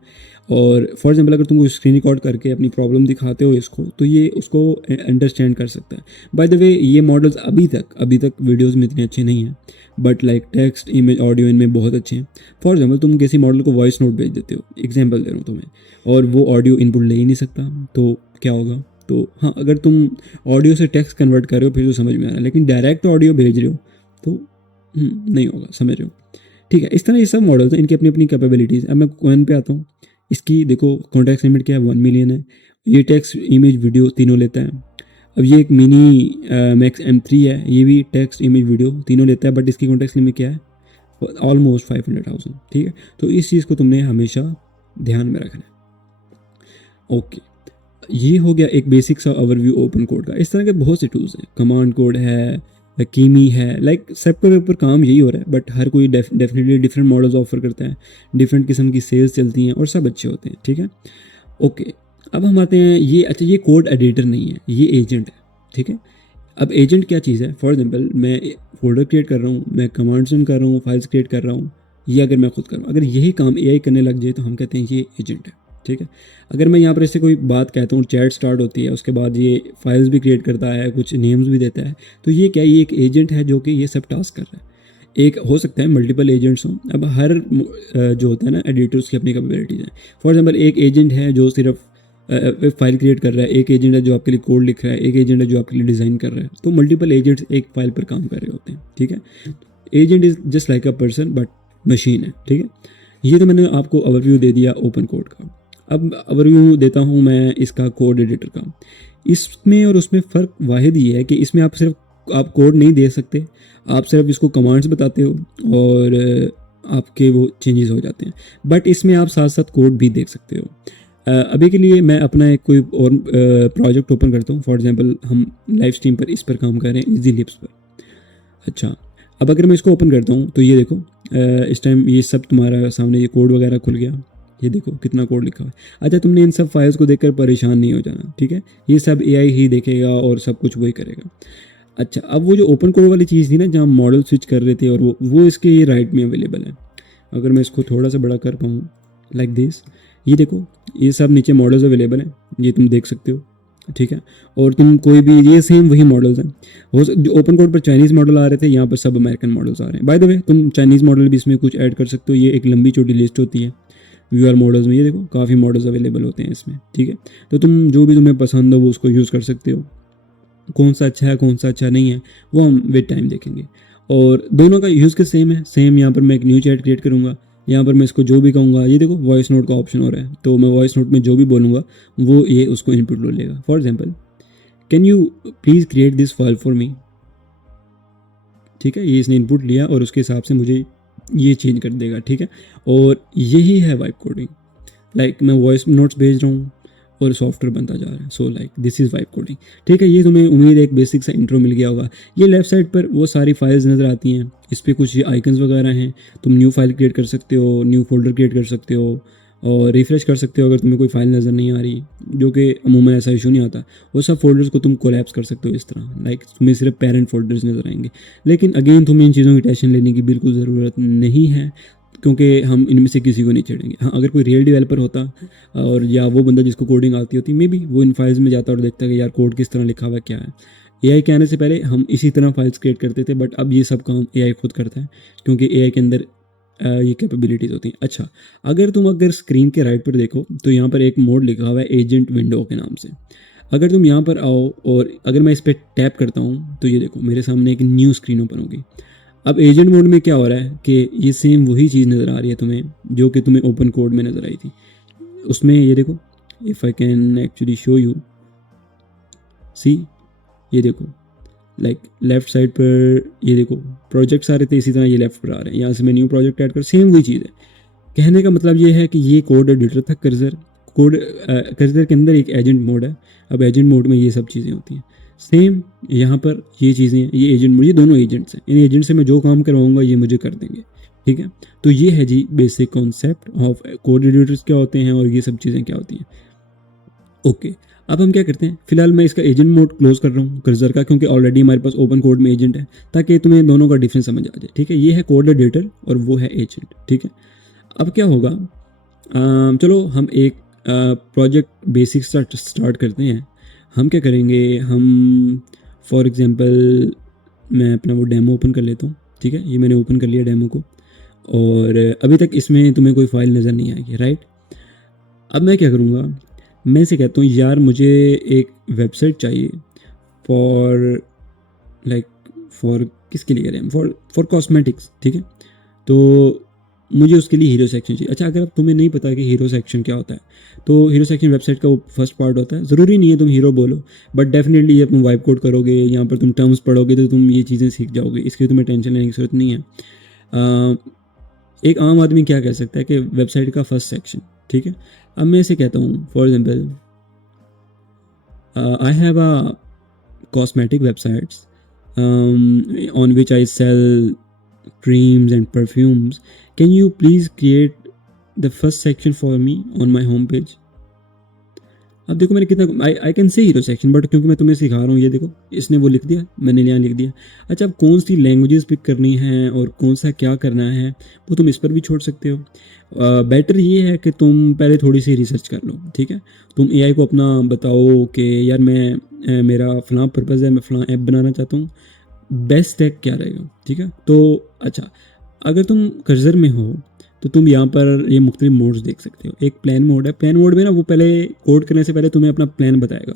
और फॉर एग्जाम्पल अगर तुम स्क्रीन रिकॉर्ड करके अपनी प्रॉब्लम दिखाते हो इसको, तो ये उसको अंडरस्टैंड कर सकता है। बाय द वे, ये मॉडल्स अभी तक वीडियोज़ में इतने अच्छे नहीं हैं, but like text, image, audio इनमें बहुत अच्छे हैं। फॉर एग्जाम्पल तुम किसी मॉडल को वॉइस नोट भेज देते हो, एग्जाम्पल दे रहा हूँ तुम्हें, और वो ऑडियो इनपुट ले ही नहीं सकता, तो क्या होगा। तो हाँ, अगर तुम ऑडियो से टेक्स्ट कन्वर्ट कर रहे हो फिर तो समझ में आ रहा है, लेकिन डायरेक्ट ऑडियो भेज रहे हो तो नहीं होगा, समझ रहे हो। ठीक है, इस तरह ये सब मॉडल्स हैं, इनकी अपनी अपनी कैपेबिलिटीज़। अब मैं कॉइन पे आता हूँ। इसकी देखो कॉन्टेक्स्ट लिमिट क्या है, 1 मिलियन है। ये टेक्स्ट, इमेज, वीडियो तीनों लेता है। अब ये एक मिनी मैक्स M3 है, ये भी टेक्स्ट, इमेज, वीडियो तीनों लेता है, बट इसकी कॉन्टेक्स्ट लिमिट क्या है, ऑलमोस्ट 500,000। ठीक है, तो इस चीज़ को तुमने हमेशा ध्यान में रखना है। ओके, ये हो गया एक बेसिक सा ओवरव्यू ओपन कोड का। इस तरह के बहुत से टूल्स हैं, कमांड कोड है, कीमी है, लाइक सबके ऊपर काम यही हो रहा है, बट हर कोई डेफिनेटली डिफरेंट मॉडल्स ऑफर करता है, डिफरेंट किस्म की सेल्स चलती हैं और सब अच्छे होते हैं। ठीक है, ओके, अब हम आते हैं ये, अच्छा ये कोड एडिटर नहीं है, ये एजेंट है। ठीक है, अब एजेंट क्या चीज़ है, फॉर एग्जाम्पल मैं फोल्डर क्रिएट कर रहा हूँ, मैं कमांड्स रन कर रहा हूँ, फाइल्स क्रिएट कर रहा हूँ, ये अगर मैं खुद कर रहा हूँ, अगर यही काम AI करने लग जाए तो हम कहते हैं ये एजेंट है। ठीक है, अगर मैं यहाँ पर इससे कोई बात कहता हूँ, चैट स्टार्ट होती है, उसके बाद ये फाइल्स भी क्रिएट करता है, कुछ नेम्स भी देता है, तो ये क्या, ये एक एजेंट है जो कि ये सब टास्क कर रहा है। एक हो सकता है मल्टीपल एजेंट्स हों। अब हर जो होता है ना एडिटर्स की अपनी कैपेबिलिटीज़ हैं। फॉर एग्जांपल एक एजेंट है जो सिर्फ फाइल क्रिएट कर रहा है, एक एजेंट है जो आपके लिए कोड लिख रहा है, एक एजेंट है जो आपके लिए डिज़ाइन कर रहा है। तो मल्टीपल एजेंट्स एक फाइल पर काम कर रहे होते हैं। ठीक है, agent is just like a person but machine है। ठीक है, ये तो मैंने आपको ओवरव्यू दे दिया ओपन कोड का। अब ओवरव्यू देता हूँ मैं इसका कोड एडिटर का। इसमें और उसमें फ़र्क वाहिद ये है कि इसमें आप सिर्फ आप कोड नहीं दे सकते, आप सिर्फ इसको कमांड्स बताते हो और आपके वो चेंजेस हो जाते हैं, बट इसमें आप साथ साथ कोड भी देख सकते हो। अभी के लिए मैं अपना एक कोई और प्रोजेक्ट ओपन करता हूँ। फॉर एग्जांपल हम लाइव स्ट्रीम पर इस पर काम कर रहे हैं, इजी लिप्स पर। अच्छा, अब अगर मैं इसको ओपन करता हूँ तो ये देखो इस टाइम ये सब तुम्हारा सामने ये कोड वगैरह खुल गया। ये देखो कितना कोड लिखा हुआ है। अच्छा, तुमने इन सब फाइल्स को देखकर परेशान नहीं हो जाना। ठीक है, ये सब AI ही देखेगा और सब कुछ वही करेगा। अच्छा, अब वो जो ओपन कोड वाली चीज़ थी ना, जहाँ मॉडल स्विच कर रहे थे, और वो इसके ये राइट में अवेलेबल है। अगर मैं इसको थोड़ा सा बड़ा कर पाऊँ लाइक दिस, ये देखो ये सब नीचे मॉडल्स अवेलेबल हैं, ये तुम देख सकते हो। ठीक है, और तुम कोई भी, ये सेम वही मॉडल्स हैं। जो ओपन कोड पर चाइनीज़ मॉडल आ रहे थे, यहाँ पर सब अमेरिकन मॉडल्स आ रहे हैं। बाय द वे, तुम चाइनीज़ मॉडल भी इसमें कुछ ऐड कर सकते हो। ये एक लंबी चौड़ी लिस्ट होती है VR मॉडल्स में। ये देखो काफ़ी मॉडल्स अवेलेबल होते हैं इसमें। ठीक है, तो तुम जो भी तुम्हें पसंद हो वो उसको यूज़ कर सकते हो। कौन सा अच्छा है कौन सा अच्छा नहीं है वो हम विद टाइम देखेंगे। और दोनों का यूज़ के सेम है। सेम यहाँ पर मैं एक न्यू चैट क्रिएट करूँगा, यहाँ पर मैं इसको जो भी कहूँगा, ये देखो वॉइस नोट का ऑप्शन हो रहा है, तो मैं वॉइस नोट में जो भी बोलूँगा वो ये उसको इनपुट ले लेगा। For example, can you please create this file for me. ठीक है, ये इसने इनपुट लिया और उसके हिसाब से मुझे ये चेंज कर देगा। ठीक है, और यही है वाइब कोडिंग। लाइक मैं वॉइस नोट्स भेज रहा हूँ और सॉफ्टवेयर बनता जा रहा है। So like this is vibe coding. ठीक है, ये तुम्हें उम्मीद है एक बेसिक सा इंट्रो मिल गया होगा। ये लेफ्ट साइड पर वो सारी फाइल्स नज़र आती हैं, इस पर कुछ ये आइकन्स वगैरह हैं। तुम न्यू फाइल क्रिएट कर सकते हो, न्यू फोल्डर क्रिएट कर सकते हो और रिफ्रेश कर सकते हो अगर तुम्हें कोई फाइल नज़र नहीं आ रही, जो कि अमूमन ऐसा इशू नहीं आता। वो सब फोल्डर्स को तुम कोलैप्स कर सकते हो इस तरह, लाइक तुम्हें सिर्फ पेरेंट फोल्डर्स नज़र आएंगे। लेकिन अगेन तुम्हें इन चीज़ों की टेंशन लेने की बिल्कुल ज़रूरत नहीं है, क्योंकि हम इनमें से किसी को नहीं छेड़ेंगे। हाँ, अगर कोई रियल डेवलपर होता और या वो बंदा जिसको कोडिंग आती होती, मे बी वो इन फाइल्स में जाता और देखता कि यार कोड किस तरह लिखा हुआ है, क्या है। AI के आने से पहले हम इसी तरह फाइल्स क्रिएट करते थे, बट अब ये सब काम AI खुद करता है, क्योंकि AI के अंदर ये कैपेबिलिटीज़ होती हैं। अच्छा, अगर स्क्रीन के राइट पर देखो तो यहाँ पर एक मोड लिखा हुआ है एजेंट विंडो के नाम से। अगर तुम यहाँ पर आओ और अगर मैं इस पर टैप करता हूँ तो ये देखो मेरे सामने एक न्यू स्क्रीन ओपन होगी। अब एजेंट मोड में क्या हो रहा है कि ये सेम वही चीज़ नज़र आ रही है तुम्हें जो कि तुम्हें ओपन कोड में नज़र आई थी। उसमें ये देखो, if I can actually show you, see ये देखो, लाइक लेफ्ट साइड पर ये देखो प्रोजेक्ट्स आ रहे थे, इसी तरह ये लेफ्ट पर आ रहे हैं। यहाँ से मैं न्यू प्रोजेक्ट ऐड कर, सेम वही चीज़ है। कहने का मतलब ये है कि ये कोड एडिटर था कर्सर, कोड कर्सर के अंदर एक एजेंट मोड है। अब एजेंट मोड में ये सब चीज़ें होती हैं। सेम यहाँ पर ये चीज़ें, ये एजेंट, ये दोनों एजेंट्स हैं। इन एजेंट से मैं जो काम करवाऊँगा ये मुझे कर देंगे, ठीक है। तो ये है जी basic concept of code editors क्या होते हैं और ये सब चीज़ें क्या होती हैं। ओके, अब हम क्या करते हैं, फिलहाल मैं इसका एजेंट मोड क्लोज कर रहा हूँ कर्सर का, क्योंकि ऑलरेडी हमारे पास ओपन कोड में एजेंट है, ताकि तुम्हें दोनों का डिफरेंस समझ आ जाए, ठीक है। ये है कोड एडिटर और वो है एजेंट, ठीक है। अब क्या होगा, चलो हम एक प्रोजेक्ट बेसिक स्टार्ट करते हैं। हम क्या करेंगे, हम फॉर एग्जांपल मैं अपना वो डेमो ओपन कर लेता हूँ, ठीक है। ये मैंने ओपन कर लिया डेमो को, और अभी तक इसमें तुम्हें कोई फाइल नज़र नहीं आएगी, राइट। अब मैं क्या करूँगा, मैं इसे कहता हूँ यार मुझे एक वेबसाइट चाहिए फॉर फॉर किसके लिए कह रहे हैं, फॉर कॉस्मेटिक्स, ठीक है। तो मुझे उसके लिए हीरो सेक्शन चाहिए। अच्छा, अगर अब तुम्हें नहीं पता कि हीरो सेक्शन क्या होता है, तो हीरो सेक्शन वेबसाइट का वो फर्स्ट पार्ट होता है। ज़रूरी नहीं है तुम हीरो बोलो, बट डेफिनेटली जब तुम वाइप कोड करोगे, यहाँ पर तुम टर्म्स पढ़ोगे, तो तुम ये चीज़ें सीख जाओगे। इसके लिए तुम्हें टेंशन लेने की जरूरत नहीं है। एक आम आदमी क्या कह सकता है कि वेबसाइट का फर्स्ट सेक्शन, ठीक है। अब मैं इसे कहता हूँ for example, I have a cosmetic websites on which I sell creams and perfumes. Can you please create the first section for me on my home page? अब देखो मैंने कितना, I can say hero section, but क्योंकि मैं तुम्हें सिखा रहा हूँ, ये देखो इसने वो लिख दिया, मैंने यहाँ लिख दिया। अच्छा, अब कौन सी लैंग्वेजेस पिक करनी है और कौन सा क्या करना है वो तुम इस पर भी छोड़ सकते हो। बेटर ये है कि तुम पहले थोड़ी सी रिसर्च कर लो, ठीक है। तुम एआई को अपना बताओ कि यार मैं मेरा फ़लाँ पर्पज़ है, मैं फ़लाँ ऐप बनाना चाहता हूँ, बेस्ट टैग क्या रहेगा, ठीक है। तो अच्छा, अगर तुम कर्सर में हो तो तुम यहाँ पर ये मुख्तलिफ मोड्स देख सकते हो। एक प्लान मोड है, प्लान मोड में ना वो पहले कोड करने से पहले तुम्हें अपना प्लान बताएगा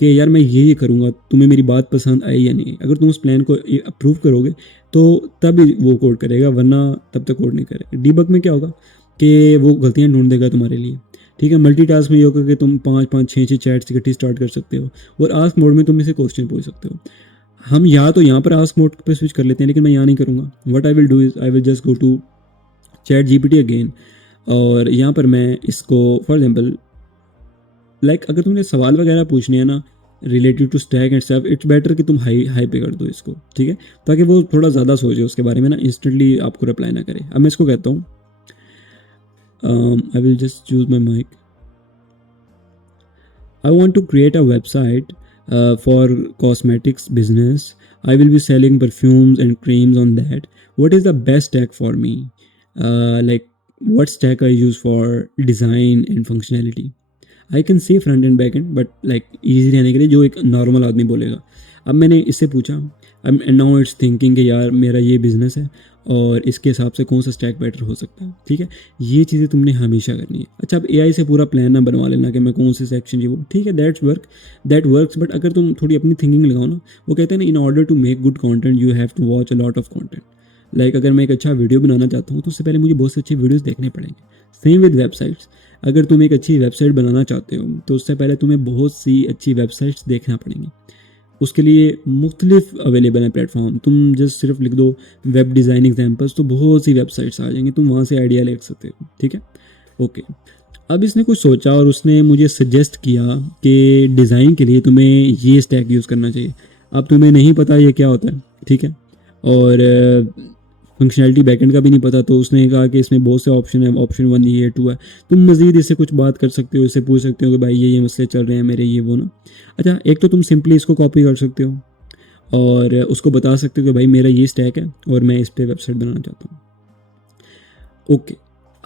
कि यार मैं ये करूँगा, तुम्हें मेरी बात पसंद आई या नहीं। अगर तुम उस प्लान को अप्रूव करोगे तो तब वो कोड करेगा, वरना तब तक कोड नहीं करेगा। डीबग में क्या होगा कि वो गलतियाँ ढूंढ देगा तुम्हारे लिए, ठीक है। मल्टीटास्क में ये होगा कि तुम 5-5 6-6 चैट्स इकट्ठी स्टार्ट कर सकते हो, और आस्क मोड में तुम इसे क्वेश्चन पूछ सकते हो। हम या तो यहाँ पर आस्क मोड पे स्विच कर लेते हैं, लेकिन मैं यहाँ नहीं करूँगा। What I will do is I will just go to ChatGPT again, और यहाँ पर मैं इसको फॉर एग्जांपल अगर तुमने सवाल वगैरह पूछने हैं ना related to stack and stuff, it's better कि तुम हाई पे कर दो इसको, ठीक है, ताकि वो थोड़ा ज़्यादा सोचे उसके बारे में ना, इंस्टेंटली आपको रिप्लाई ना करे। अब मैं इसको कहता हूँ I will just choose my mic, I want to create a website for cosmetics business. I will be selling perfumes and creams on that. What is the best stack for me? What stack I use for design and functionality? I can say front and back end, but easy रहने के लिए जो एक normal आदमी बोलेगा। अब मैंने इससे पूछा, एंड नाउ इट्स थिंकिंग कि यार मेरा ये बिज़नेस है और इसके हिसाब से कौन सा स्टैक बेटर हो सकता है, ठीक है। ये चीज़ें तुमने हमेशा करनी है। अच्छा, अब एआई से पूरा प्लान ना बनवा लेना कि मैं कौन से सेक्शन ये वो, ठीक है, दैट वर्क्स, बट अगर तुम थोड़ी अपनी थिंकिंग लगाओ ना, वो कहते हैं ना, in order to make good content you have to watch a lot of content. अगर मैं एक अच्छा वीडियो बनाना चाहता हूँ तो उससे पहले मुझे बहुत से अच्छे वीडियोज़ देखने पड़ेंगे। सेम विद वेबसाइट्स, अगर तुम एक अच्छी वेबसाइट बनाना चाहते हो तो उससे पहले तुम्हें बहुत सी अच्छी वेबसाइट्स देखना पड़ेंगी। उसके लिए मुख्तलिफ अवेलेबल हैं प्लेटफॉर्म। तुम जस्ट सिर्फ लिख दो वेब डिज़ाइन एग्जाम्पल्स, तो बहुत सी वेबसाइट्स आ जाएंगी, तुम वहाँ से आइडिया ले सकते हो, ठीक है। ओके, अब इसने कुछ सोचा और उसने मुझे सजेस्ट किया कि डिज़ाइन के लिए तुम्हें ये स्टैक यूज़ करना चाहिए। अब तुम्हें नहीं पता ये क्या होता है, ठीक है, और फंक्शनैलिटी बैकएंड का भी नहीं पता, तो उसने कहा कि इसमें बहुत से ऑप्शन है, ऑप्शन 1 ये 2 है। तुम मज़ीद इससे कुछ बात कर सकते हो, इससे पूछ सकते हो कि भाई ये मसले चल रहे हैं मेरे, ये वो ना। अच्छा, एक तो तुम सिंपली इसको कॉपी कर सकते हो और उसको बता सकते हो कि भाई मेरा ये स्टैक है और मैं इस पर वेबसाइट बनाना चाहता हूँ। ओके,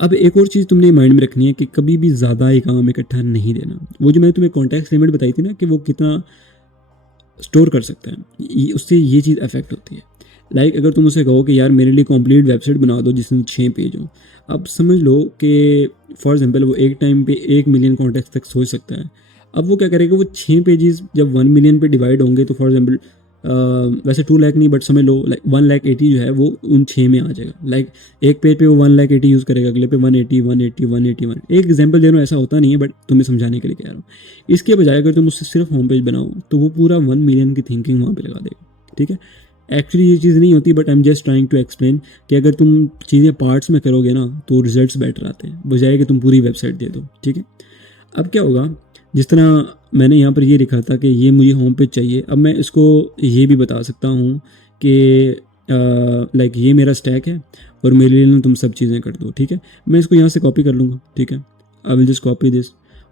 अब एक और चीज़ तुमने माइंड में रखनी है कि कभी भी ज़्यादा ही काम इकट्ठा नहीं देना। वो जो मैंने तुम्हें कॉन्टेक्स्ट लिमिट बताई थी ना कि वो कितना स्टोर कर सकता है, उससे ये चीज़ अफेक्ट होती है। अगर तुम उसे कहो कि यार मेरे लिए कंप्लीट वेबसाइट बना दो जिसमें 6 पेज हो, अब समझ लो कि फॉर एग्जांपल वो एक टाइम पे 1 मिलियन कॉन्टेक्स्ट तक सोच सकता है। अब वो क्या करेगा, वो 6 पेजेस जब 1 मिलियन पे डिवाइड होंगे तो फॉर एग्जांपल वैसे 2 लाख नहीं, बट समझ लो 1,80,000 जो है वो उन 6 में आ जाएगा। एक पेज पे वो 1,80,000 यूज़ करेगा, अगले पे 180, 180, 181। एक एग्जाम्पल दे रहा हूँ, ऐसा होता नहीं है, बट तुम्हें समझाने के लिए कह रहा हूँ। इसके बजाय अगर तुम उससे सिर्फ होम पेज बनाओ तो वो पूरा 1 मिलियन की थिंकिंग वहाँ पर लगा देगा, ठीक है। एक्चुअली ये चीज़ नहीं होती, but I am just trying to explain कि अगर तुम चीज़ें पार्ट्स में करोगे ना तो रिजल्ट्स बेटर आते हैं, बजाय कि तुम पूरी वेबसाइट दे दो, ठीक है। अब क्या होगा, जिस तरह मैंने यहाँ पर ये लिखा था कि ये मुझे होम पेज चाहिए, अब मैं इसको ये भी बता सकता हूँ कि लाइक ये मेरा स्टैक है और मेरे लिए ना तुम सब चीज़ें कर दो, ठीक है। मैं इसको यहाँ से कॉपी कर लूँगा, ठीक है। I will just copy this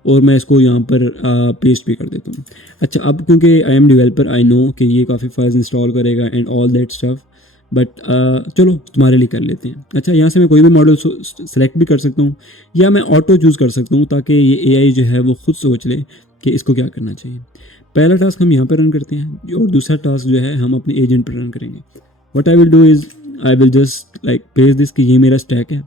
और मैं इसको यहाँ पर पेस्ट भी कर देता हूँ। अच्छा, अब क्योंकि I am developer, I know कि ये काफ़ी फाइल्स इंस्टॉल करेगा and all that stuff, but चलो तुम्हारे लिए कर लेते हैं। अच्छा, यहाँ से मैं कोई भी मॉडल सेलेक्ट भी कर सकता हूँ या मैं ऑटो चूज़ कर सकता हूँ ताकि ये एआई जो है वो खुद सोच ले कि इसको क्या करना चाहिए। पहला टास्क हम यहाँ पर रन करते हैं और दूसरा टास्क जो है हम अपने एजेंट पर रन करेंगे। What I will do is I will just like page this कि ये मेरा स्टैक है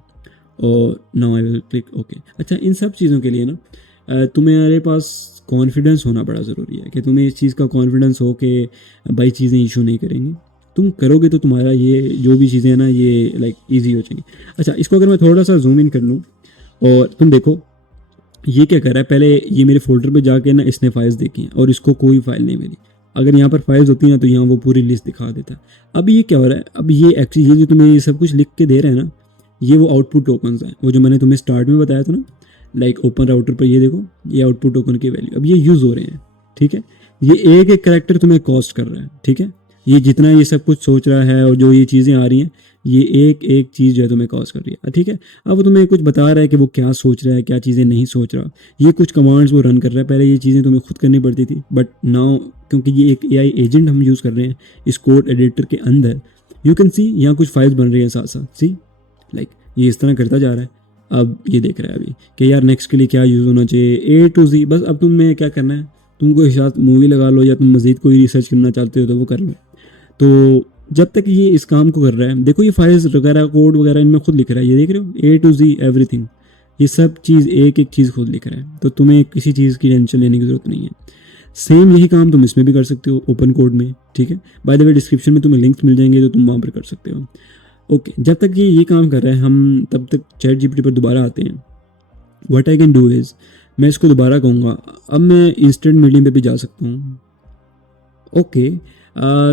और now I will click okay. अच्छा, इन सब चीज़ों के लिए ना तुम्हारे पास कॉन्फिडेंस होना बड़ा ज़रूरी है कि तुम्हें इस चीज़ का कॉन्फिडेंस हो कि भाई चीज़ें इशू नहीं करेंगी। तुम करोगे तो तुम्हारा ये जो भी चीज़ें हैं ना ये लाइक ईजी हो जाएंगी। अच्छा, इसको अगर मैं थोड़ा सा जूम इन कर लूँ और तुम देखो ये क्या कर रहा है, पहले ये मेरे फोल्डर पे जाके ना इसने फाइल्स देखी हैं और इसको कोई फाइल नहीं मिली। अगर यहाँ पर फाइल्स होती ना तो यहाँ वो पूरी लिस्ट दिखा देता। अब ये क्या हो रहा है, अब ये एक्चुअली ये जो तुम्हें ये सब कुछ लिख के दे रहे हैं ना, ये वो आउटपुट टोकन्स हैं, वो जो मैंने तुम्हें स्टार्ट में बताया था ना, लाइक ओपन राउटर पर ये देखो ये आउटपुट टोकन की वैल्यू अब ये यूज़ हो रहे हैं, ठीक है। ये एक एक कैरेक्टर तुम्हें कॉस्ट कर रहा है, ठीक है। ये जितना ये सब कुछ सोच रहा है और जो ये चीज़ें आ रही हैं, ये एक एक चीज़ जो है तुम्हें कॉस्ट कर रही है, ठीक है। अब वो तुम्हें कुछ बता रहा है कि वो क्या सोच रहा है, क्या चीज़ें नहीं सोच रहा। ये कुछ कमांड्स वो रन कर रहा है, पहले ये चीज़ें तुम्हें खुद करनी पड़ती थी, बट नाउ क्योंकि ये एक एआई एजेंट हम यूज़ कर रहे हैं इस कोड एडिटर के अंदर, यू कैन सी यहाँ कुछ फाइल्स बन रही हैं साथ साथ, सी लाइक ये इस तरह करता जा रहा है। अब ये देख रहा है अभी कि यार नेक्स्ट के लिए क्या यूज़ होना चाहिए, ए टू जी। बस अब तुम्हें क्या करना है, तुम कोई साथ मूवी लगा लो या तुम मज़ीद कोई रिसर्च करना चाहते हो तो वो कर लो। तो जब तक ये इस काम को कर रहा है, देखो ये फाइल्स वगैरह कोड वगैरह इनमें खुद लिख रहा है, ये देख रहे हो ए टू जी एवरीथिंग, ये सब चीज़ एक एक चीज़ खुद लिख रहा है। तो तुम्हें किसी चीज़ की टेंशन लेने की ज़रूरत नहीं है। सेम यही काम तुम इसमें भी कर सकते हो ओपन कोड में, ठीक है। बाय द वे डिस्क्रिप्शन में तुम्हें लिंक्स मिल जाएंगे तो तुम वहाँ पर कर सकते हो। ओके, जब तक ये काम कर रहा है हम तब तक चैट जीपीटी पर दोबारा आते हैं। What I can do is मैं इसको दोबारा कहूँगा, अब मैं इंस्टेंट मीडियम पे भी जा सकता हूँ। Okay,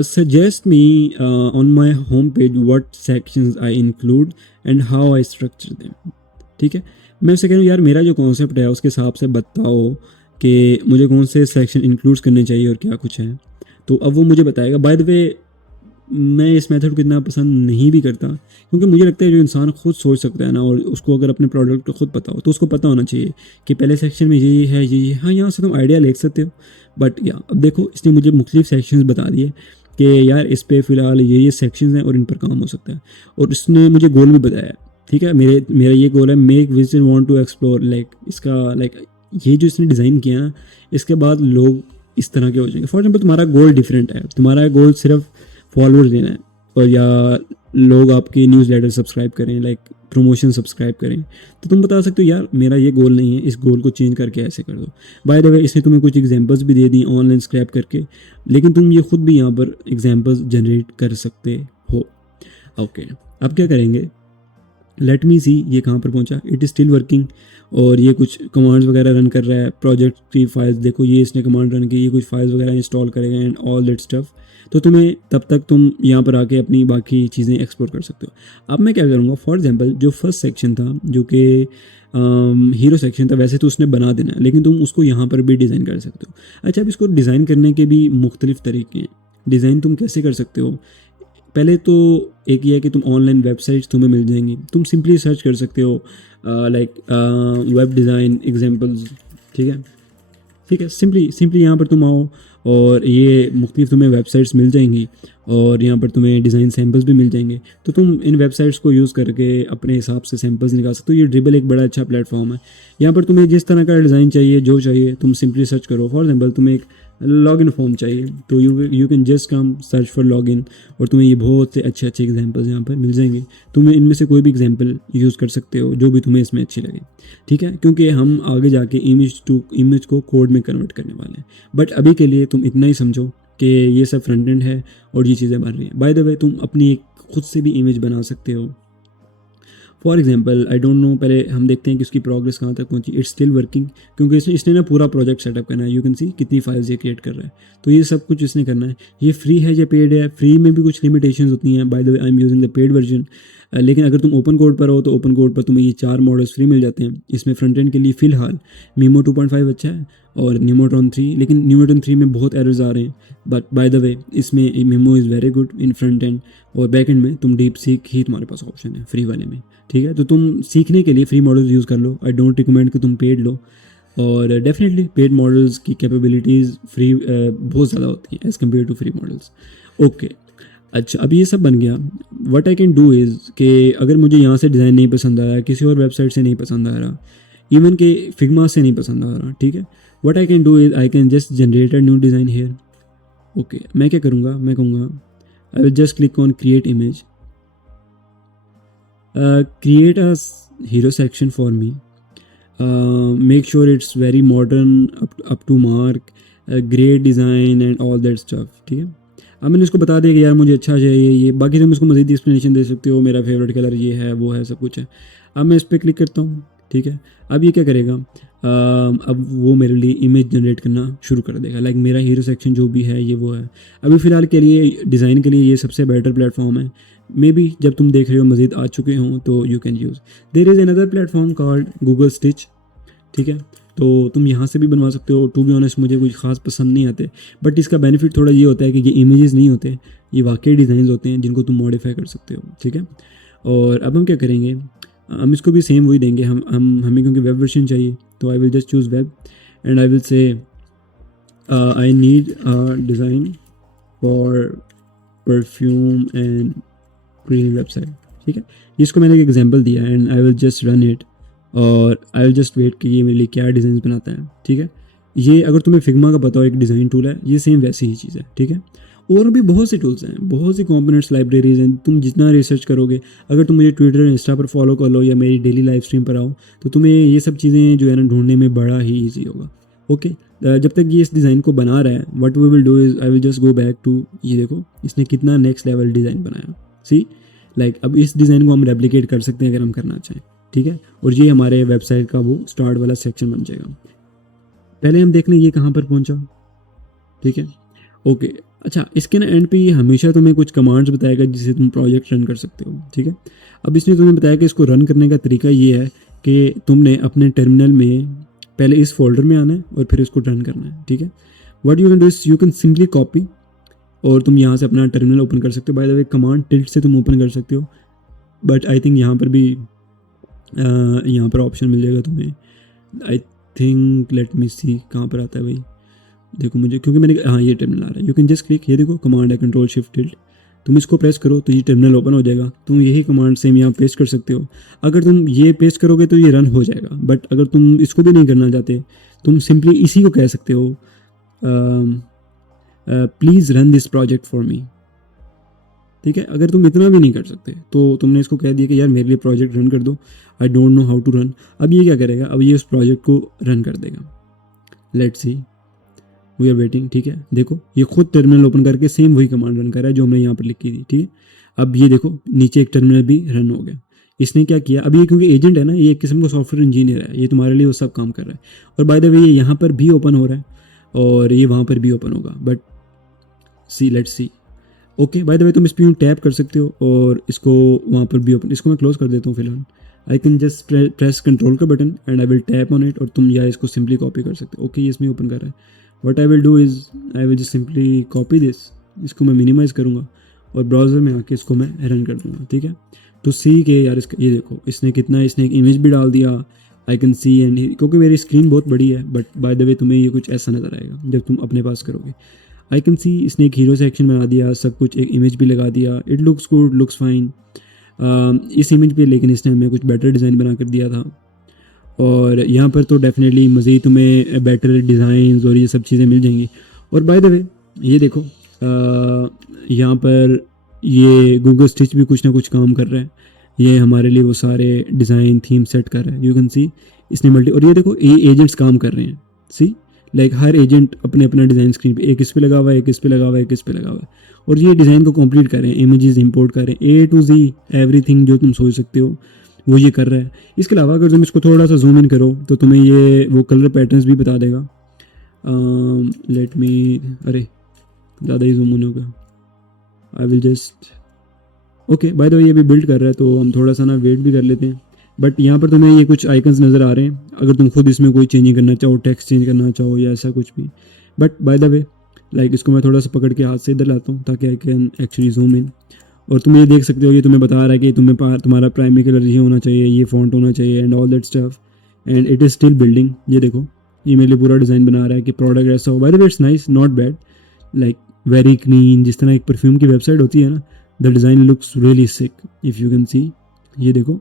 suggest me on my home page what sections I include and how I structure them, ठीक है। मैं उससे कह रहा हूँ यार मेरा जो कॉन्सेप्ट है उसके हिसाब से बताओ कि मुझे कौन से सेक्शन इंक्लूड करने चाहिए और क्या कुछ है। तो अब वो मुझे बताएगा। बाय द वे मैं इस मेथड को इतना पसंद नहीं भी करता क्योंकि मुझे लगता है जो इंसान खुद सोच सकता है ना और उसको अगर अपने प्रोडक्ट को खुद पता हो तो उसको पता होना चाहिए कि पहले सेक्शन में ये है ये हाँ, यहाँ से तुम आइडिया ले सकते हो। बट या अब देखो इसने मुझे मुख्तलिफ सेक्शंस बता दिए कि यार इस पे फ़िलहाल ये सेक्शंस हैं और इन पर काम हो सकता है। और इसने मुझे गोल भी बताया, ठीक है। मेरा ये गोल है make visit want to explore, like इसका लाइक ये जो इसने डिज़ाइन किया ना इसके बाद लोग इस तरह के हो जाएंगे। फॉर एग्जाम्पल तुम्हारा गोल डिफरेंट है, तुम्हारा गोल सिर्फ फॉलोअर्स लेना है और या लोग आपकी न्यूज़लेटर सब्सक्राइब करें, लाइक प्रमोशन सब्सक्राइब करें, तो तुम बता सकते हो यार मेरा ये गोल नहीं है, इस गोल को चेंज करके ऐसे कर दो। बाय द वे इसने तुम्हें कुछ एग्जांपल्स भी दे दी ऑनलाइन स्क्रैप करके, लेकिन तुम ये खुद भी यहाँ पर एग्जांपल्स जनरेट कर सकते हो। ओके, अब क्या करेंगे, लेट मी सी ये कहाँ पर पहुँचा। इट इज़ स्टिल वर्किंग और ये कुछ कमांड्स वगैरह रन कर रहा है। प्रोजेक्ट की फाइल्स देखो, ये इसने कमांड रन की, ये कुछ फाइल्स वगैरह इंस्टॉल करेगा एंड ऑल दैट स्टफ। तो तुम्हें तब तक तुम यहाँ पर आके अपनी बाकी चीज़ें एक्सप्लोर कर सकते हो। अब मैं क्या करूँगा, फॉर एग्जांपल जो फर्स्ट सेक्शन था जो कि हीरो सेक्शन था, वैसे तो उसने बना देना है लेकिन तुम उसको यहाँ पर भी डिज़ाइन कर सकते हो। अच्छा, अब इसको डिज़ाइन करने के भी मुख्तलिफ तरीके हैं। डिज़ाइन तुम कैसे कर सकते हो, पहले तो एक ये है कि तुम ऑनलाइन वेबसाइट्स तुम्हें मिल जाएंगी, तुम सिंपली सर्च कर सकते हो लाइक वेब डिज़ाइन एग्जांपल्स, ठीक है। सिंपली यहाँ पर तुम आओ और ये मुख्तलिफ तुम्हें वेबसाइट्स मिल जाएंगी और यहाँ पर तुम्हें डिज़ाइन सैम्पल्स भी मिल जाएंगे। तो तुम इन वेबसाइट्स को यूज़ करके अपने हिसाब से सैम्पल्स निकाल सकते हो। ये ड्रिबल एक बड़ा अच्छा प्लेटफॉर्म है। यहाँ पर तुम्हें जिस तरह का डिज़ाइन चाहिए जो चाहिए तुम सिंपली सर्च करो। फॉर एग्जांपल तुम्हें एक लॉगिन फॉर्म चाहिए तो you can just come search for login और तुम्हें ये बहुत से अच्छे एग्जांपल्स यहाँ पर मिल जाएंगे। तुम्हें इनमें से कोई भी एग्जांपल यूज़ कर सकते हो जो भी तुम्हें इसमें अच्छी लगे, ठीक है, क्योंकि हम आगे जाके इमेज को कोड में कन्वर्ट करने वाले हैं। बट अभी के लिए तुम इतना ही समझो कि ये सब फ्रंट एंड है और ये चीज़ें बन रही हैं। बाय द वे तुम अपनी एक खुद से भी इमेज बना सकते हो। For example I don't no, पहले हम देखते हैं कि उसकी प्रोग्रेस कहाँ तक पहुंची। इट्स स्टिल वर्किंग क्योंकि इसने ना पूरा प्रोजेक्ट सेटअप करना है। यू कैन सी कितनी फाइल्स ये क्रिएट कर रहा है, तो ये सब कुछ इसने करना है। ये फ्री है या पेड है, फ्री में भी कुछ लिमिटेशंस होती हैं। By the way I am using the paid version. लेकिन अगर तुम ओपन कोड पर हो तो ओपन कोड पर तुम्हें ये 4 मॉडल्स फ्री मिल जाते हैं। इसमें फ्रंट एंड के लिए फ़िलहाल मीमो 2.5 अच्छा है और न्यूमोट्रॉन 3, लेकिन न्यूमोट्रॉन 3 में बहुत एरर्स आ रहे हैं। बट बाय द वे इसमें memo is very good in front end, और बैक एंड में तुम डीप सीक ही तुम्हारे पास ऑप्शन है फ्री वाले में, ठीक है। तो तुम सीखने के लिए फ्री मॉडल्स यूज़ कर लो। आई डोंट रिकमेंड कि तुम पेड लो, और डेफिनेटली पेड मॉडल्स की कैपेबिलिटीज़ फ्री बहुत ज़्यादा होती हैं as compared to free models. Okay, अच्छा अब ये सब बन गया। What I can do is कि अगर मुझे यहाँ से डिज़ाइन नहीं पसंद आ रहा, किसी और वेबसाइट से नहीं पसंद आ रहा, इवन के फिग्मा से नहीं पसंद आ रहा, ठीक है, what I can do is I can just generate a new design here. Okay, मैं क्या करूँगा, मैं कहूँगा I will just click on create image, create a hero section for me, make sure it's very modern, up to mark, great design and all that stuff, ठीक है। अब मैंने उसको बता दिया कि यार मुझे अच्छा चाहिए ये, बाकी तुम इसको मज़ीद एक्सप्लेनेशन दे सकते हो, मेरा फेवरेट कलर ये है वो है सब कुछ है। अब मैं इस पर क्लिक करता हूँ, ठीक है। अब ये क्या करेगा, अब वो मेरे लिए इमेज जनरेट करना शुरू कर देगा। लाइक मेरा हीरो सेक्शन जो भी है ये वो है। अभी फ़िलहाल के लिए डिज़ाइन के लिए ये सबसे बेटर प्लेटफॉर्म है। मे बी जब तुम देख रहे हो मज़ीद आ चुके हों तो you can use, there is another platform called Google Stitch, ठीक है। तो तुम यहाँ से भी बनवा सकते हो। टू बी ऑनेस्ट मुझे कुछ खास पसंद नहीं आते, बट इसका बेनिफिट थोड़ा ये होता है कि ये इमेजेस नहीं होते, ये वाकई डिज़ाइंस होते हैं जिनको तुम मॉडिफाई कर सकते हो, ठीक है। और अब हम क्या करेंगे, हम इसको भी सेम वही देंगे, हमें क्योंकि वेब वर्जन चाहिए तो आई will just choose web and I will say I need a design for perfume and cream website, ठीक है। जिसको मैंने एक एग्जांपल दिया and I will just run it, और आई विल जस्ट वेट कि ये मेरे लिए क्या डिज़ाइन बनाता है, ठीक है। ये अगर तुम्हें फिग्मा का पता हो एक डिज़ाइन टूल है, ये सेम वैसी ही चीज़ है, ठीक है। और भी बहुत से टूल्स हैं, बहुत सी कंपोनेंट्स लाइब्रेरीज हैं, तुम जितना रिसर्च करोगे, अगर तुम मुझे ट्विटर इंस्टा पर फॉलो कर लो या मेरी डेली लाइव स्ट्रीम पर आओ तो तुम्हें ये सब चीज़ें जो है ना ढूंढने में बड़ा ही ईजी होगा। ओके, जब तक ये इस डिज़ाइन को बना रहा है, what we will do is I will just go back to, ये देखो इसने कितना नेक्स्ट लेवल डिज़ाइन बनाया, सी लाइक अब इस डिज़ाइन को हम रेप्लिकेट कर सकते हैं अगर हम करना चाहें, ठीक है। और ये हमारे वेबसाइट का वो स्टार्ट वाला सेक्शन बन जाएगा। पहले हम देख लें ये कहाँ पर पहुँचा, ठीक है। ओके, अच्छा इसके ना एंड पे ये हमेशा तुम्हें कुछ कमांड्स बताएगा जिससे तुम प्रोजेक्ट रन कर सकते हो, ठीक है। अब इसने तुम्हें बताया कि इसको रन करने का तरीका ये है कि तुमने अपने टर्मिनल में पहले इस फोल्डर में आना है और फिर इसको रन करना है, ठीक है। What you can do is you can simply copy, और तुम यहाँ से अपना टर्मिनल ओपन कर सकते हो। By the way command tilt से तुम ओपन कर सकते हो, बट आई थिंक यहाँ पर भी यहाँ पर ऑप्शन मिल जाएगा तुम्हें। आई थिंक लेट मी सी कहाँ पर आता है भाई, देखो मुझे क्योंकि मैंने हाँ ये टर्मिनल आ रहा है। यू कैन जस्ट क्लिक, ये देखो कमांड है कंट्रोल शिफ्ट टिल्ट, तुम इसको प्रेस करो तो ये टर्मिनल ओपन हो जाएगा। तुम यही कमांड सेम यहाँ पेस्ट कर सकते हो। अगर तुम ये पेस्ट करोगे तो ये रन हो जाएगा, बट अगर तुम इसको भी नहीं करना चाहते तुम सिंपली इसी को कह सकते हो, please run this project for me, ठीक है। अगर तुम इतना भी नहीं कर सकते तो तुमने इसको कह दिया कि यार मेरे लिए प्रोजेक्ट रन कर दो, I don't know how to run. अब ये क्या करेगा, अब ये उस प्रोजेक्ट को रन कर देगा। Let's see, we are waiting, ठीक है। देखो ये खुद टर्मिनल ओपन करके सेम वही कमांड रन कर रहा है जो हमने यहाँ पर लिखी थी, ठीक है। अब ये देखो नीचे एक टर्मिनल भी रन हो गया। इसने क्या किया, अब ये क्योंकि एजेंट है ना, ये एक किस्म का सॉफ्टवेयर इंजीनियर है, ये तुम्हारे लिए वो सब काम कर रहा है। और बाय द वे ये यहाँ पर भी ओपन हो रहा है और ये वहाँ पर भी ओपन होगा, but see let's see. Okay, by the way तुम इस पर यूँ टैप कर सकते हो और इसको वहाँ पर भी ओपन, इसको मैं क्लोज कर देता हूँ फिलहाल। I can just press control का button and I will tap on it, और तुम या इसको सिंपली कॉपी कर सकते हो। ओके, ये इसमें ओपन कर रहा है। What I will do is I will just simply copy this, इसको मैं मिनिमाइज़ करूँगा और ब्राउज़र में आके इसको मैं रन कर दूँगा, ठीक है। तो सी के यार इसका ये देखो इसने कितना, इसने एक इमेज भी डाल दिया, आई कैन सी एंड, क्योंकि मेरी स्क्रीन बहुत बड़ी है, बट बाय द वे तुम्हें ये कुछ ऐसा नज़र आएगा जब तुम अपने पास करोगे। आई कैन सी इसने एक हीरो सेक्शन बना दिया, सब कुछ, एक इमेज भी लगा दिया, it looks good, looks fine इस इमेज पे, लेकिन इसने हमें कुछ बेटर डिज़ाइन बना कर दिया था। और यहाँ पर तो डेफिनेटली मज़ीद तुम्हें बेटर डिज़ाइंस और ये सब चीज़ें मिल जाएंगी। और बाय द वे ये देखो यहाँ पर ये गूगल स्टिच भी कुछ ना कुछ काम कर रहा है, ये हमारे लिए वो सारे डिज़ाइन थीम सेट कर रहा है। यू कैन सी इसने मल्टी, और ये देखो ये एजेंट्स काम कर रहे हैं, सी लाइक हर एजेंट अपने अपना डिज़ाइन स्क्रीन पे, एक इस पे लगा हुआ है, एक इस पे लगा हुआ है, एक इस पे लगा हुआ है, और ये डिज़ाइन को कंप्लीट कर रहे हैं, इमेजेस इंपोर्ट कर रहे हैं, A to Z एवरीथिंग जो तुम सोच सकते हो वो ये कर रहा है। इसके अलावा अगर तुम इसको थोड़ा सा जूम इन करो तो तुम्हें ये वो कलर पैटर्न्स भी बता देगा। लेट मी, अरे ज़्यादा ही जूम इन होगा, आई will just okay, by the way ये भी बिल्ड कर रहा है तो हम थोड़ा सा ना वेट भी कर लेते हैं। बट यहाँ पर तुम्हें ये कुछ आइकन्स नज़र आ रहे हैं, अगर तुम खुद इसमें कोई चेंजिंग करना चाहो, टेक्स्ट चेंज करना चाहो या ऐसा कुछ भी। But by the way like इसको मैं थोड़ा सा पकड़ के हाथ से इधर लाता हूँ ताकि आई कैन एक्चुअली जूम इन। और तुम ये देख सकते हो, ये तुम्हें बता रहा है कि तुम्हारा प्राइमरी कलर ये होना चाहिए, ये फॉन्ट होना चाहिए and all that stuff, and it is still building. ये देखो, ये मेरे लिए पूरा डिज़ाइन बना रहा है कि प्रोडक्ट ऐसा हो। By the way it's nice, not bad, like very clean. जिस तरह एक परफ्यूम की वेबसाइट होती है ना, the design looks really sick if you can see. ये देखो,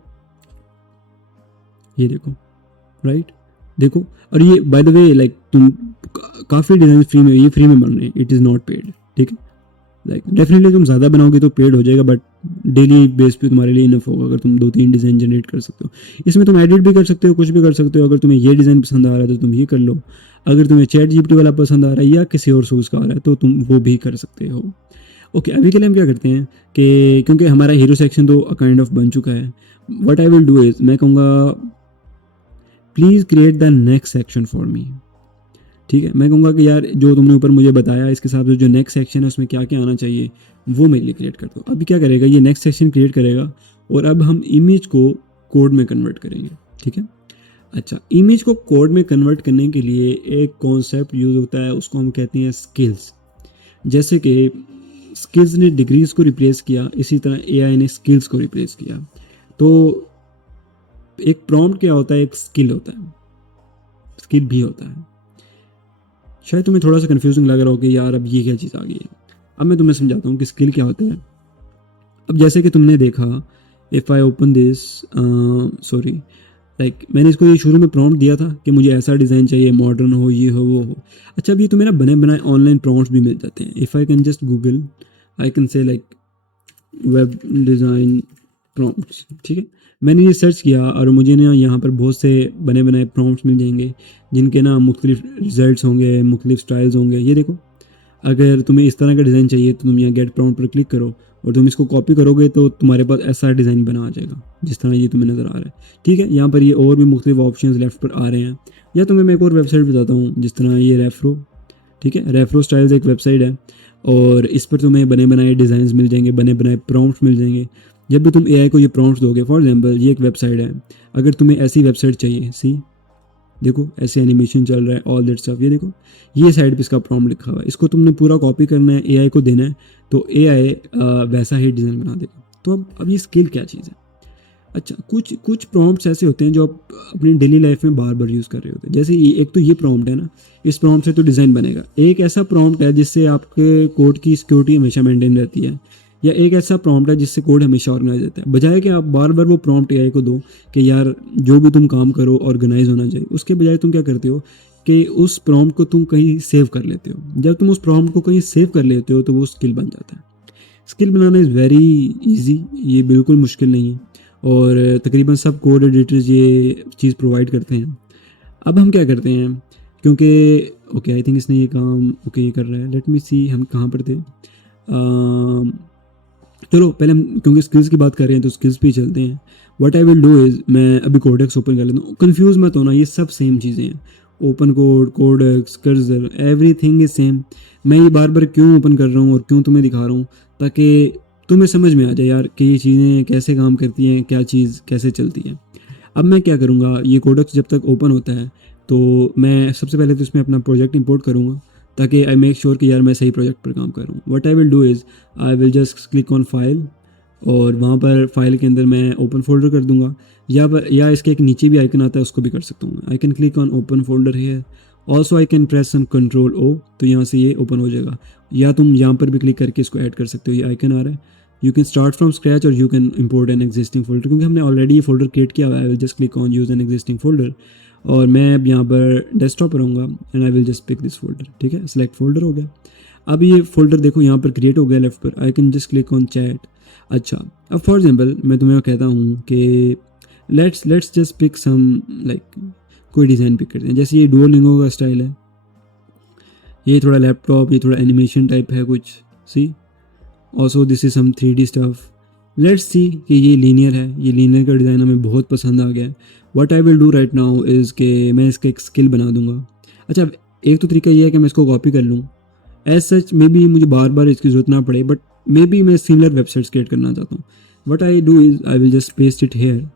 ये देखो, राइट, देखो। और ये बाय द वे लाइक तुम काफ़ी डिज़ाइन फ्री में, ये फ्री में बन रहे हैं, इट इज़ नॉट पेड, ठीक है। लाइक डेफिनेटली तुम ज़्यादा बनाओगे तो पेड हो जाएगा, बट डेली बेस पे तुम्हारे लिए इनफ होगा अगर तुम 2-3 डिज़ाइन जनरेट कर सकते हो। इसमें तुम एडिट भी कर सकते हो, कुछ भी कर सकते हो। अगर तुम्हें ये डिज़ाइन पसंद आ रहा है तो तुम ये कर लो, अगर तुम्हें चैट जीपीटी वाला पसंद आ रहा है या किसी और सोर्स का आ रहा है तो तुम वो भी कर सकते हो। ओके, अभी के लिए हम क्या करते हैं कि क्योंकि हमारा हीरो सेक्शन तो काइंड ऑफ बन चुका है, what I will do is, मैं कहूँगा please create the next section for मी। ठीक है, मैं कहूँगा कि यार जो तुमने ऊपर मुझे बताया इसके हिसाब से जो नेक्स्ट सेक्शन है उसमें क्या क्या आना चाहिए वो मेरे लिए क्रिएट कर दो। अभी क्या करेगा, ये नेक्स्ट सेक्शन क्रिएट करेगा और अब हम इमेज को कोड में कन्वर्ट करेंगे। ठीक है, अच्छा, इमेज को कोड में कन्वर्ट करने के लिए एक कॉन्सेप्ट यूज़ होता है, उसको हम कहते हैं स्किल्स। जैसे कि स्किल्स ने डिग्रीज को रिप्लेस किया, इसी तरह एआई ने स्किल्स को रिप्लेस किया। तो एक प्रॉम्प्ट क्या होता है, एक स्किल होता है, स्किल भी होता है। शायद तुम्हें थोड़ा सा कंफ्यूजिंग लग रहा हो कि यार अब ये क्या चीज़ आ गई है। अब मैं तुम्हें समझाता हूँ कि स्किल क्या होता है। अब जैसे कि तुमने देखा, if I open this, sorry, like मैंने इसको ये शुरू में प्रॉम्प्ट दिया था कि मुझे ऐसा डिज़ाइन चाहिए, मॉडर्न हो, ये हो, वो हो। अच्छा, अब ये तुम्हें ना बने बनाए ऑनलाइन प्रॉम्प्ट्स भी मिल जाते हैं। If I can just Google, I can say like web design prompts. ठीक है, मैंने ये सर्च किया और मुझे ना यहाँ पर बहुत से बने बनाए प्रॉम्प्ट्स मिल जाएंगे जिनके ना मुख्तलिफ रिजल्ट्स होंगे, मुख्तलिफ स्टाइल्स होंगे। ये देखो, अगर तुम्हें इस तरह का डिज़ाइन चाहिए तो तुम यहाँ गेट प्रॉम्प्ट पर क्लिक करो और तुम इसको कॉपी करोगे तो तुम्हारे पास ऐसा डिज़ाइन बना आ जाएगा जिस तरह ये तुम्हें नज़र आ रहा है। ठीक है, यहाँ पर ये और भी मुख्तलिफ ऑप्शन लेफ्ट पर आ रहे हैं। या तुम्हें मैं एक और वेबसाइट बताता हूँ, जिस तरह ये रेफ्रो। ठीक है, रेफ्रो स्टाइल्स एक वेबसाइट है और इस पर तुम्हें बने बनाए डिज़ाइंस मिल जाएंगे, बने बनाए प्रॉम्प्ट्स मिल जाएंगे। जब भी तुम एआई को ये प्रॉम्प्ट्स दोगे, फॉर एग्जांपल ये एक वेबसाइट है, अगर तुम्हें ऐसी वेबसाइट चाहिए, सी देखो ऐसे एनिमेशन चल रहा है, ऑल दैट स्टफ, ये देखो, ये साइड पे इसका प्रॉम्प्ट लिखा हुआ है, इसको तुमने पूरा कॉपी करना है, एआई को देना है तो एआई वैसा ही डिज़ाइन बना देगा। तो अब ये स्किल क्या चीज़ है। अच्छा, कुछ कुछ प्रॉम्प्ट्स ऐसे होते हैं जो आप अपनी डेली लाइफ में बार बार यूज़ कर रहे होते हैं। जैसे एक तो ये प्रॉम्प्ट है ना, इस प्रॉम्प्ट से तो डिज़ाइन बनेगा। एक ऐसा प्रॉम्प्ट है जिससे आपके कोड की सिक्योरिटी हमेशा मेंटेन रहती है, या एक ऐसा प्रॉम्प्ट है जिससे कोड हमेशा ऑर्गेनाइज रहता है। बजाय कि आप बार बार वो प्रॉम्प्ट एआई को दो कि यार जो भी तुम काम करो ऑर्गेनाइज होना चाहिए, उसके बजाय तुम क्या करते हो कि उस प्रॉम्प्ट को तुम कहीं सेव कर लेते हो। जब तुम उस प्रॉम्प्ट को कहीं सेव कर लेते हो तो वो स्किल बन जाता है। Skill banana is very easy, ये बिल्कुल मुश्किल नहीं है और तकरीबन सब कोड एडिटर्स ये चीज़ प्रोवाइड करते हैं। अब हम क्या करते हैं, क्योंकि ओके आई थिंक इसने ये काम ओके ये कर रहा है, लेट मी सी हम कहाँ पर थे। चलो पहले हम क्योंकि स्किल्स की बात कर रहे हैं तो स्किल्स पे ही चलते हैं। What I will do is, मैं अभी कोडेक्स ओपन कर लेता हूँ। कन्फ्यूज़ मत होना, ये सब सेम चीज़ें हैं। Open code, Codex, Cursor, everything is same. मैं ये बार बार क्यों ओपन कर रहा हूँ और क्यों तुम्हें दिखा रहा हूँ, ताकि तुम्हें समझ में आ जाए यार कि ये चीज़ें कैसे काम करती हैं, क्या चीज़ कैसे चलती है। अब मैं क्या करूँगा, ये कोडेक्स जब तक ओपन होता है तो मैं सबसे पहले तो इसमें अपना प्रोजेक्ट इंपोर्ट करूँगा ताकि आई मेक श्योर कि यार मैं सही प्रोजेक्ट पर काम कर रहा हूँ। What I will do is, I will just click on file और वहाँ पर फाइल के अंदर मैं ओपन फोल्डर कर दूँगा, या इसके एक नीचे भी आइकन आता है उसको भी कर सकता हूँ। I can click on open folder है, also I can press some control O, तो यहाँ से ये ओपन हो जाएगा। या तुम यहाँ पर भी क्लिक करके इसको ऐड कर सकते हो, ये आइकन आ रहा है। You can start from scratch और you can import an existing folder, क्योंकि हमने ऑलरेडी ये फोल्डर क्रिएट किया हुआ है। I will just click on use an existing folder और मैं अब यहाँ पर डेस्कटॉप पर रहूँगा and I will just pick this folder. ठीक है, सिलेक्ट फोल्डर हो गया। अब ये फोल्डर देखो यहाँ पर क्रिएट हो गया लेफ्ट पर। I can just click on chat. अच्छा, अब फॉर एग्जांपल मैं तुम्हें कहता हूँ कि let's just pick some like कोई डिज़ाइन पिक करते हैं। जैसे ये डुओलिंगो का स्टाइल है, ये थोड़ा लैपटॉप, ये थोड़ा एनिमेशन टाइप है कुछ, see also this is some 3D stuff. Let's see कि ये लीनियर है, ये लीनियर का डिज़ाइन हमें बहुत पसंद आ गया। What I will do right now is कि मैं इसका एक स्किल बना दूंगा। अच्छा, एक तो तरीका ये है कि मैं इसको कॉपी कर लूँ, एज सच मे बी मुझे बार बार इसकी ज़रूरत ना पड़े, बट मे बी मैं सिमिलर वेबसाइट्स क्रिएट करना चाहता हूँ। What I do is I will just paste it here,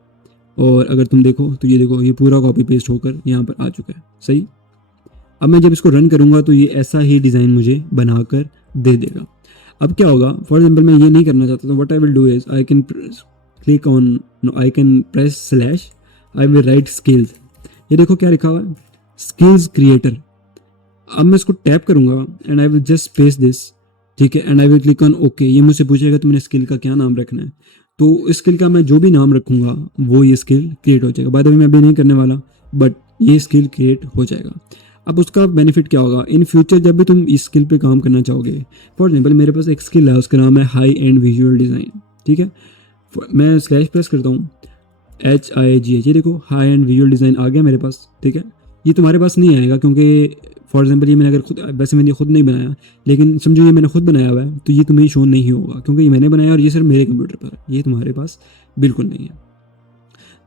और अगर तुम देखो तो ये देखो ये पूरा कॉपी पेस्ट होकर यहाँ पर आ चुका है। सही, अब मैं जब इसको रन करूँगा तो ये ऐसा ही डिज़ाइन मुझे बनाकर दे देगा। अब क्या होगा, फॉर एग्जाम्पल मैं ये नहीं करना चाहता, तो what I will do is I can click on, I can press slash, I will right skills. ये देखो क्या लिखा हुआ है, स्किल्स क्रिएटर। अब मैं इसको टैप करूँगा and I will just paste this, ठीक है, and I will click on okay. ये मुझसे पूछेगा तुमने स्किल का क्या नाम रखना है, तो इस स्किल का मैं जो भी नाम रखूँगा वो ये स्किल क्रिएट हो जाएगा। बाय द वे मैं अभी नहीं करने वाला, बट ये स्किल क्रिएट हो जाएगा। अब उसका बेनिफिट क्या होगा, इन फ्यूचर जब भी तुम इस स्किल पे काम करना चाहोगे, फॉर एग्जाम्पल मेरे पास एक स्किल है, उसका नाम है हाई एंड विजुअल डिज़ाइन, ठीक है। मैं स्लैश प्रेस करता हूँ, HIGH, ये देखो हाई एंड विजुअल डिज़ाइन आ गया मेरे पास, ठीक है। ये तुम्हारे पास नहीं आएगा क्योंकि फॉर एग्जाम्पल ये मैंने अगर खुद, वैसे मैंने खुद नहीं बनाया, लेकिन समझो ये मैंने खुद बनाया हुआ है, तो ये तुम्हें शो नहीं होगा क्योंकि ये मैंने बनाया और ये सिर्फ मेरे कंप्यूटर पर है, ये तुम्हारे पास बिल्कुल नहीं है।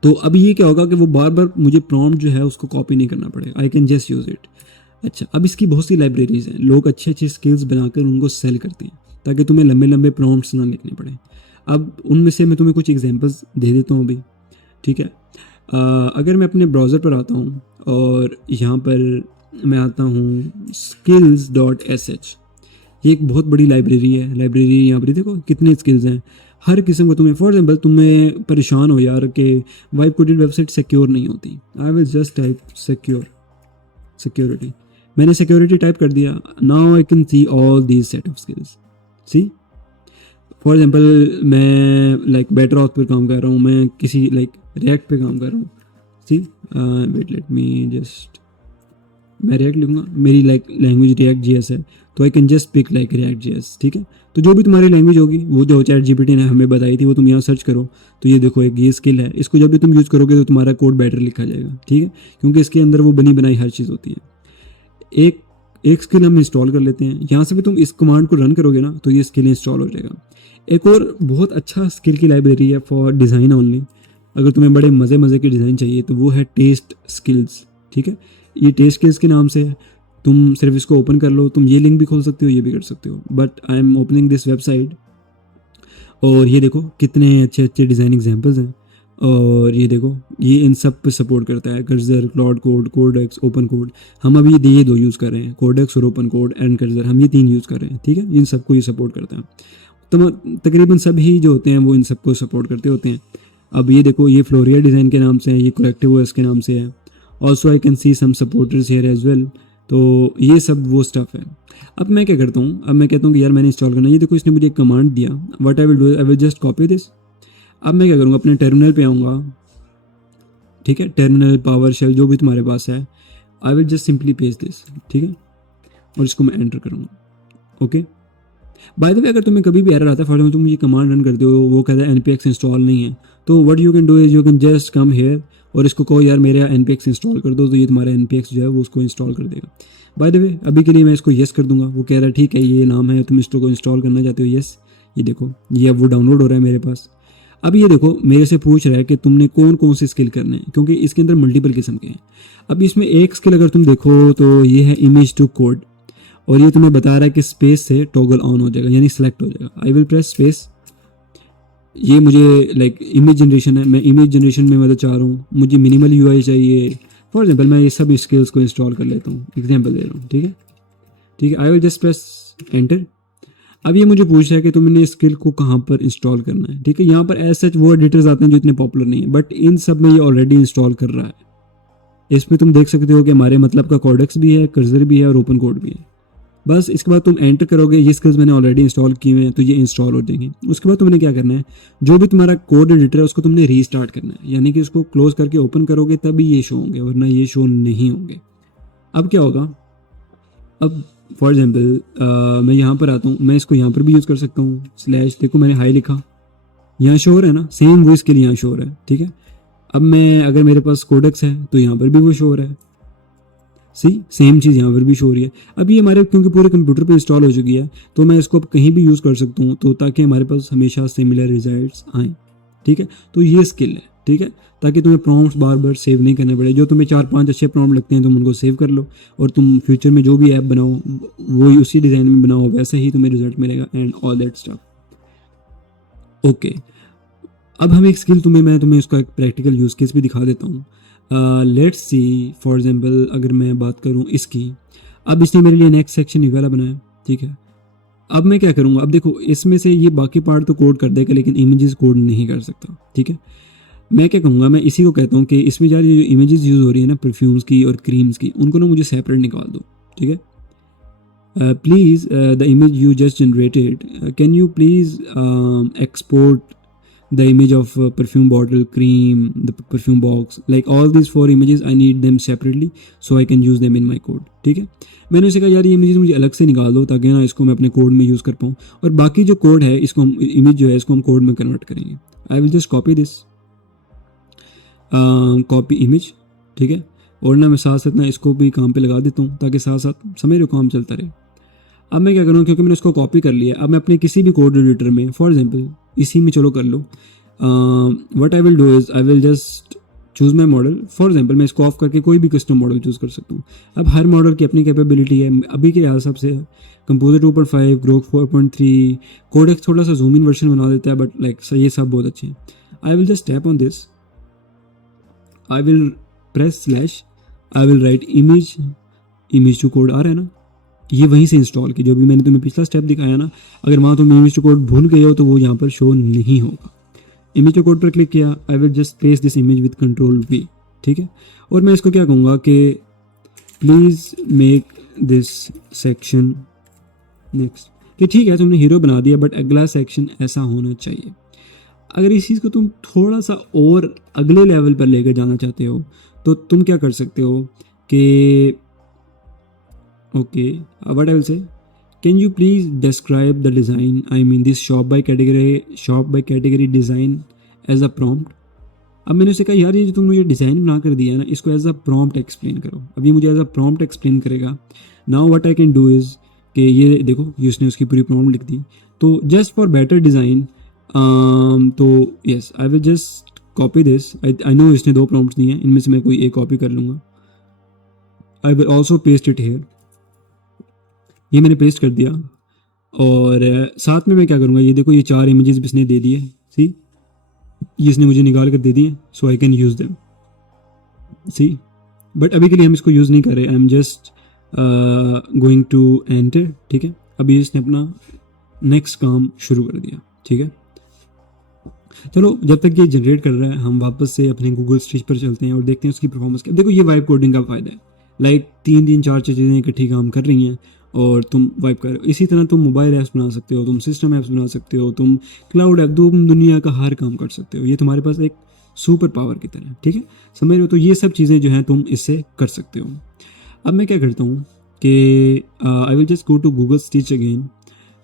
तो अब ये क्या होगा कि वो बार बार मुझे प्रॉम्प्ट जो है उसको कॉपी नहीं करना पड़ेगा, आई कैन जस्ट यूज़ इट। अच्छा, अब इसकी बहुत सी लाइब्रेरीज हैं, लोग अच्छे अच्छे स्किल्स बनाकर उनको सेल करते हैं ताकि तुम्हें लंबे लंबे प्रॉम्प्ट्स ना लिखने पड़े। अब उनमें से मैं तुम्हें कुछ एग्जांपल्स दे देता हूँ अभी, ठीक है। अगर मैं अपने ब्राउज़र पर आता हूँ और यहाँ पर मैं आता हूँ skills.sh, ये एक बहुत बड़ी लाइब्रेरी है। लाइब्रेरी यहाँ पर देखो कितने स्किल्स हैं, हर किस्म को तुम्हें, फॉर एग्जाम्पल तुम्हें परेशान हो यार कि वाइब कोडेड वेबसाइट सिक्योर नहीं होती, I will just type security. मैंने सिक्योरिटी टाइप कर दिया, now I can see all these set of skills. See for example मैं लाइक बेटर ऑथ पर काम कर रहा हूँ, मैं किसी लाइक रिएक्ट पे काम कर रहा हूँ। See wait let me just, मैं रिएक्ट लिखूँगा, मेरी लाइक लैंग्वेज रिएक्ट JS है, तो I can just pick like React JS, ठीक है। तो जो भी तुम्हारी लैंग्वेज होगी, वो जो ChatGPT ने हमें बताई थी वो तुम यहाँ सर्च करो, तो ये देखो एक ये स्किल है, इसको जब भी तुम यूज़ करोगे तो तुम्हारा कोड बेटर लिखा जाएगा, ठीक है, क्योंकि इसके अंदर वो बनी बनाई हर चीज़ होती है। एक स्किल हम इंस्टॉल कर लेते हैं, यहाँ से भी तुम इस कमांड को रन करोगे ना तो ये स्किल इंस्टॉल हो जाएगा। एक और बहुत अच्छा स्किल की लाइब्रेरी है फॉर डिज़ाइन ओनली, अगर तुम्हें बड़े मज़े के डिज़ाइन चाहिए तो वो है टेस्ट स्किल्स, ठीक है। ये टेस्ट स्किल्स के नाम से है, तुम सिर्फ इसको ओपन कर लो, तुम ये लिंक भी खोल सकते हो, ये भी कर सकते हो, but I am opening this website. और ये देखो कितने अच्छे अच्छे डिज़ाइन एग्जांपल्स हैं, और ये देखो ये इन सब पे सपोर्ट करता है, Cursor, Claude Code, Codex, open code. हम अभी ये दो यूज़ कर रहे हैं, कोडेक्स और ओपन कोड एंड कर्सर, हम ये 3 यूज़ कर रहे हैं, ठीक है। इन सबको ये सपोर्ट करता है, तो तकरीबन सभी जो होते हैं वो इन सबको सपोर्ट करते होते हैं। अब ये देखो ये फ्लोरिया डिज़ाइन के नाम से है, ये कलेक्टिव OS के नाम से है, also I can see some supporters here as well. तो ये सब वो स्टफ़ है। अब मैं क्या करता हूँ, अब मैं कहता हूँ कि यार मैंने इंस्टॉल करना है, ये देखो इसने मुझे एक कमांड दिया, what I will do I will just copy this. अब मैं क्या करूँगा, अपने टर्मिनल पे आऊँगा, ठीक है, टर्मिनल, पावर शेल जो भी तुम्हारे पास है, I will just simply paste this, ठीक है, और इसको मैं एंटर करूँगा, ओके। बाय द वे अगर तुम्हें कभी भी एरर आता है, फॉर एग्जाम्पल तुम ये कमांड रन करते हो, वो कहता है npx इंस्टॉल नहीं है, तो what you can do is you can just come here और इसको कहो यार मेरा npx इंस्टॉल कर दो, तो ये तुम्हारा npx जो है वो उसको इंस्टॉल कर देगा। बाय द वे अभी के लिए मैं इसको येस कर दूंगा, वो कह रहा है ठीक है ये नाम है, तुम इसको इंस्टॉल करना चाहते हो, येस। ये देखो ये अब वो डाउनलोड हो रहा है मेरे पास। अब ये देखो मेरे से पूछ रहा है कि तुमने कौन कौन से स्किल करने हैं, क्योंकि इसके अंदर मल्टीपल किस्म के हैं। अब इसमें एक स्किल अगर तुम देखो तो ये है इमेज टू कोड, और ये तुम्हें बता रहा है कि स्पेस से टॉगल ऑन हो जाएगा, यानी सेलेक्ट हो जाएगा। आई विल प्रेस स्पेस, ये मुझे लाइक इमेज जनरेशन है, मैं इमेज जनरेशन में मतलब चाह रहा हूँ, मुझे मिनिमल UI चाहिए। फॉर एग्जाम्पल मैं ये सब स्किल्स को इंस्टॉल कर लेता हूँ, एग्जाम्पल दे रहा हूँ, ठीक है ठीक है। I will just press enter. अब ये मुझे पूछ रहा है कि तुमने इस स्किल को कहाँ पर इंस्टॉल करना है, ठीक है। यहाँ पर एज सच वो एडिटर्स आते हैं जो इतने पॉपुलर नहीं है, बट इन सब में ये ऑलरेडी इंस्टॉल कर रहा है। इसमें तुम देख सकते हो कि हमारे मतलब का कोडेक्स भी है, कर्सर भी है और ओपन कोड भी है। बस इसके बाद तुम एंटर करोगे, ये स्किल्स मैंने ऑलरेडी इंस्टॉल किए हुए हैं तो ये इंस्टॉल हो जाएंगे। उसके बाद तुमने क्या करना है, जो भी तुम्हारा कोड एडिटर है उसको तुमने रीस्टार्ट करना है, यानी कि उसको क्लोज करके ओपन करोगे तभी ये शो होंगे, वरना ये शो नहीं होंगे। अब क्या होगा, अब फॉर एग्जाम्पल मैं यहाँ पर आता हूँ, मैं इसको यहाँ पर भी यूज़ कर सकता हूँ, स्लैश देखो मैंने हाई लिखा, यहाँ शो हो रहा है ना, सेम वो इसके लिए यहाँ शो हो रहा है, ठीक है। अब मैं अगर मेरे पास कोडेक्स है तो यहाँ पर भी वो शो हो रहा है, सेम चीज़ यहाँ पर भी शो हो रही है। अब ये हमारे क्योंकि पूरे कंप्यूटर पे इंस्टॉल हो चुकी है तो मैं इसको अब कहीं भी यूज़ कर सकता हूँ, तो ताकि हमारे पास हमेशा सिमिलर रिजल्ट्स आएँ, ठीक है। तो ये स्किल है, ठीक है, ताकि तुम्हें प्रॉम्प्ट्स बार बार सेव नहीं करने पड़े। जो तुम्हें 4-5 अच्छे प्रॉम्प्ट लगते हैं तुम उनको सेव कर लो, और तुम फ्यूचर में जो भी ऐप बनाओ वो उसी डिज़ाइन में बनाओ, वैसे ही तुम्हें रिजल्ट मिलेगा and all that stuff. Okay, अब हम एक स्किल मैं तुम्हें उसका एक प्रैक्टिकल यूज़ केस भी दिखा देता हूँ। लेट्स सी फॉर एग्जांपल अगर मैं बात करूँ इसकी, अब इसने मेरे लिए नेक्स्ट सेक्शन ये वाला बनाया, ठीक है। अब मैं क्या करूँगा, अब देखो इसमें से ये बाकी पार्ट तो कोड कर देगा लेकिन इमेजेस कोड नहीं कर सकता, ठीक है। मैं क्या कहूँगा, मैं इसी को कहता हूँ कि इसमें यार ये जो इमेजेस यूज़ हो रही है ना परफ्यूम्स की और क्रीम्स की, उनको ना मुझे सेपरेट निकाल दो, ठीक है। Please the image you just generated, can you please export the image of perfume bottle, cream, the perfume box, like all these 4 images I need them separately so I can use them in my code. ठीक है, मैंने उसे कहा यार ये images मुझे अलग से निकाल दो ताकि ना इसको मैं अपने कोड में यूज़ कर पाऊँ, और बाकी जो कोड है इसको हम इमेज जो है इसको हम कोड में कन्वर्ट करेंगे. आई will just copy this, copy image, ठीक है, और ना मैं साथ साथ ना इसको भी काम पे लगा देता हूँ ताकि साथ साथ समझ रहे काम चलता रहे. अब मैं क्या करूँ, क्योंकि मैंने उसको कॉपी कर लिया, अब मैं अपने किसी भी कोड एडिटर में फॉर एग्जांपल इसी में चलो कर लो, what I will do is I will just choose my model. For example मैं इसको ऑफ करके कोई भी कस्टम मॉडल चूज़ कर सकता हूँ. अब हर मॉडल की अपनी कैपेबिलिटी है. अभी के हिसाब से कंपोजर 2.5, ग्रोक 4.3, कोडेक्स थोड़ा सा जूम इन वर्जन बना देता है, बट लाइक ये सब बहुत अच्छे हैं. I will just tap on this, I will press slash, I will write image to code. आ रहा है ना, ये वहीं से इंस्टॉल की, जो भी मैंने तुम्हें पिछला स्टेप दिखाया ना, अगर वहाँ तुम इमेज टू कोड भूल गए हो तो वो यहाँ पर शो नहीं होगा. इमेज टू कोड पर क्लिक किया, आई will just paste this image with control we, ठीक है. और मैं इसको क्या कहूँगा कि please make this section next, कि ठीक है तुमने हीरो बना दिया बट अगला सेक्शन ऐसा होना चाहिए. अगर इस चीज़ को तुम थोड़ा सा और अगले लेवल पर लेकर जाना चाहते हो तो तुम क्या कर सकते हो कि okay, what I will say, can you please describe the design, I mean this shop by category design as a prompt. अब मैंने उसे कहा यार ये जो तुमने ये डिज़ाइन बना कर दिया है ना, इसको एज अ प्रॉम्प्ट एक्सप्लेन करो. अब ये मुझे एज अ प्रॉम्प्ट एक्सप्लेन करेगा. Now what I can do is कि ये देखो ये उसने उसकी पूरी प्रॉम्प्ट लिख दी. तो जस्ट फॉर बेटर डिज़ाइन, तो yes I will just copy this. I know इसने 2 प्रॉम्प्ट्स दिए हैं, इनमें से मैं कोई एक कॉपी कर लूँगा. I will also paste it here. ये मैंने पेस्ट कर दिया, और साथ में मैं क्या करूँगा, ये देखो ये 4 इमेजेस भी इसने दे दिए, सी ये इसने मुझे निकाल कर दे दिए, so I can use them, see. But अभी के लिए हम इसको यूज़ नहीं कर रहे, I am just going to enter, ठीक है. अभी इसने अपना नेक्स्ट काम शुरू कर दिया, ठीक है. चलो जब तक ये जनरेट कर रहा है हम वापस से अपने गूगल स्टिच पर चलते हैं और देखते हैं उसकी परफॉर्मेंस क्या. देखो ये वाइब कोडिंग का फ़ायदा है, लाइक 3-4 चीज़ें इकट्ठी काम कर रही हैं और तुम वाइप कर रहे हो. इसी तरह तुम मोबाइल ऐप्स बना सकते हो, तुम सिस्टम ऐप्स बना सकते हो, तुम क्लाउड ऐप, तुम दुनिया का हर काम कर सकते हो. ये तुम्हारे पास एक सुपर पावर की तरह है, ठीक है, समझ रहे हो. तो ये सब चीज़ें जो हैं तुम इससे कर सकते हो. अब मैं क्या करता हूँ कि I will just go to Google Stitch again,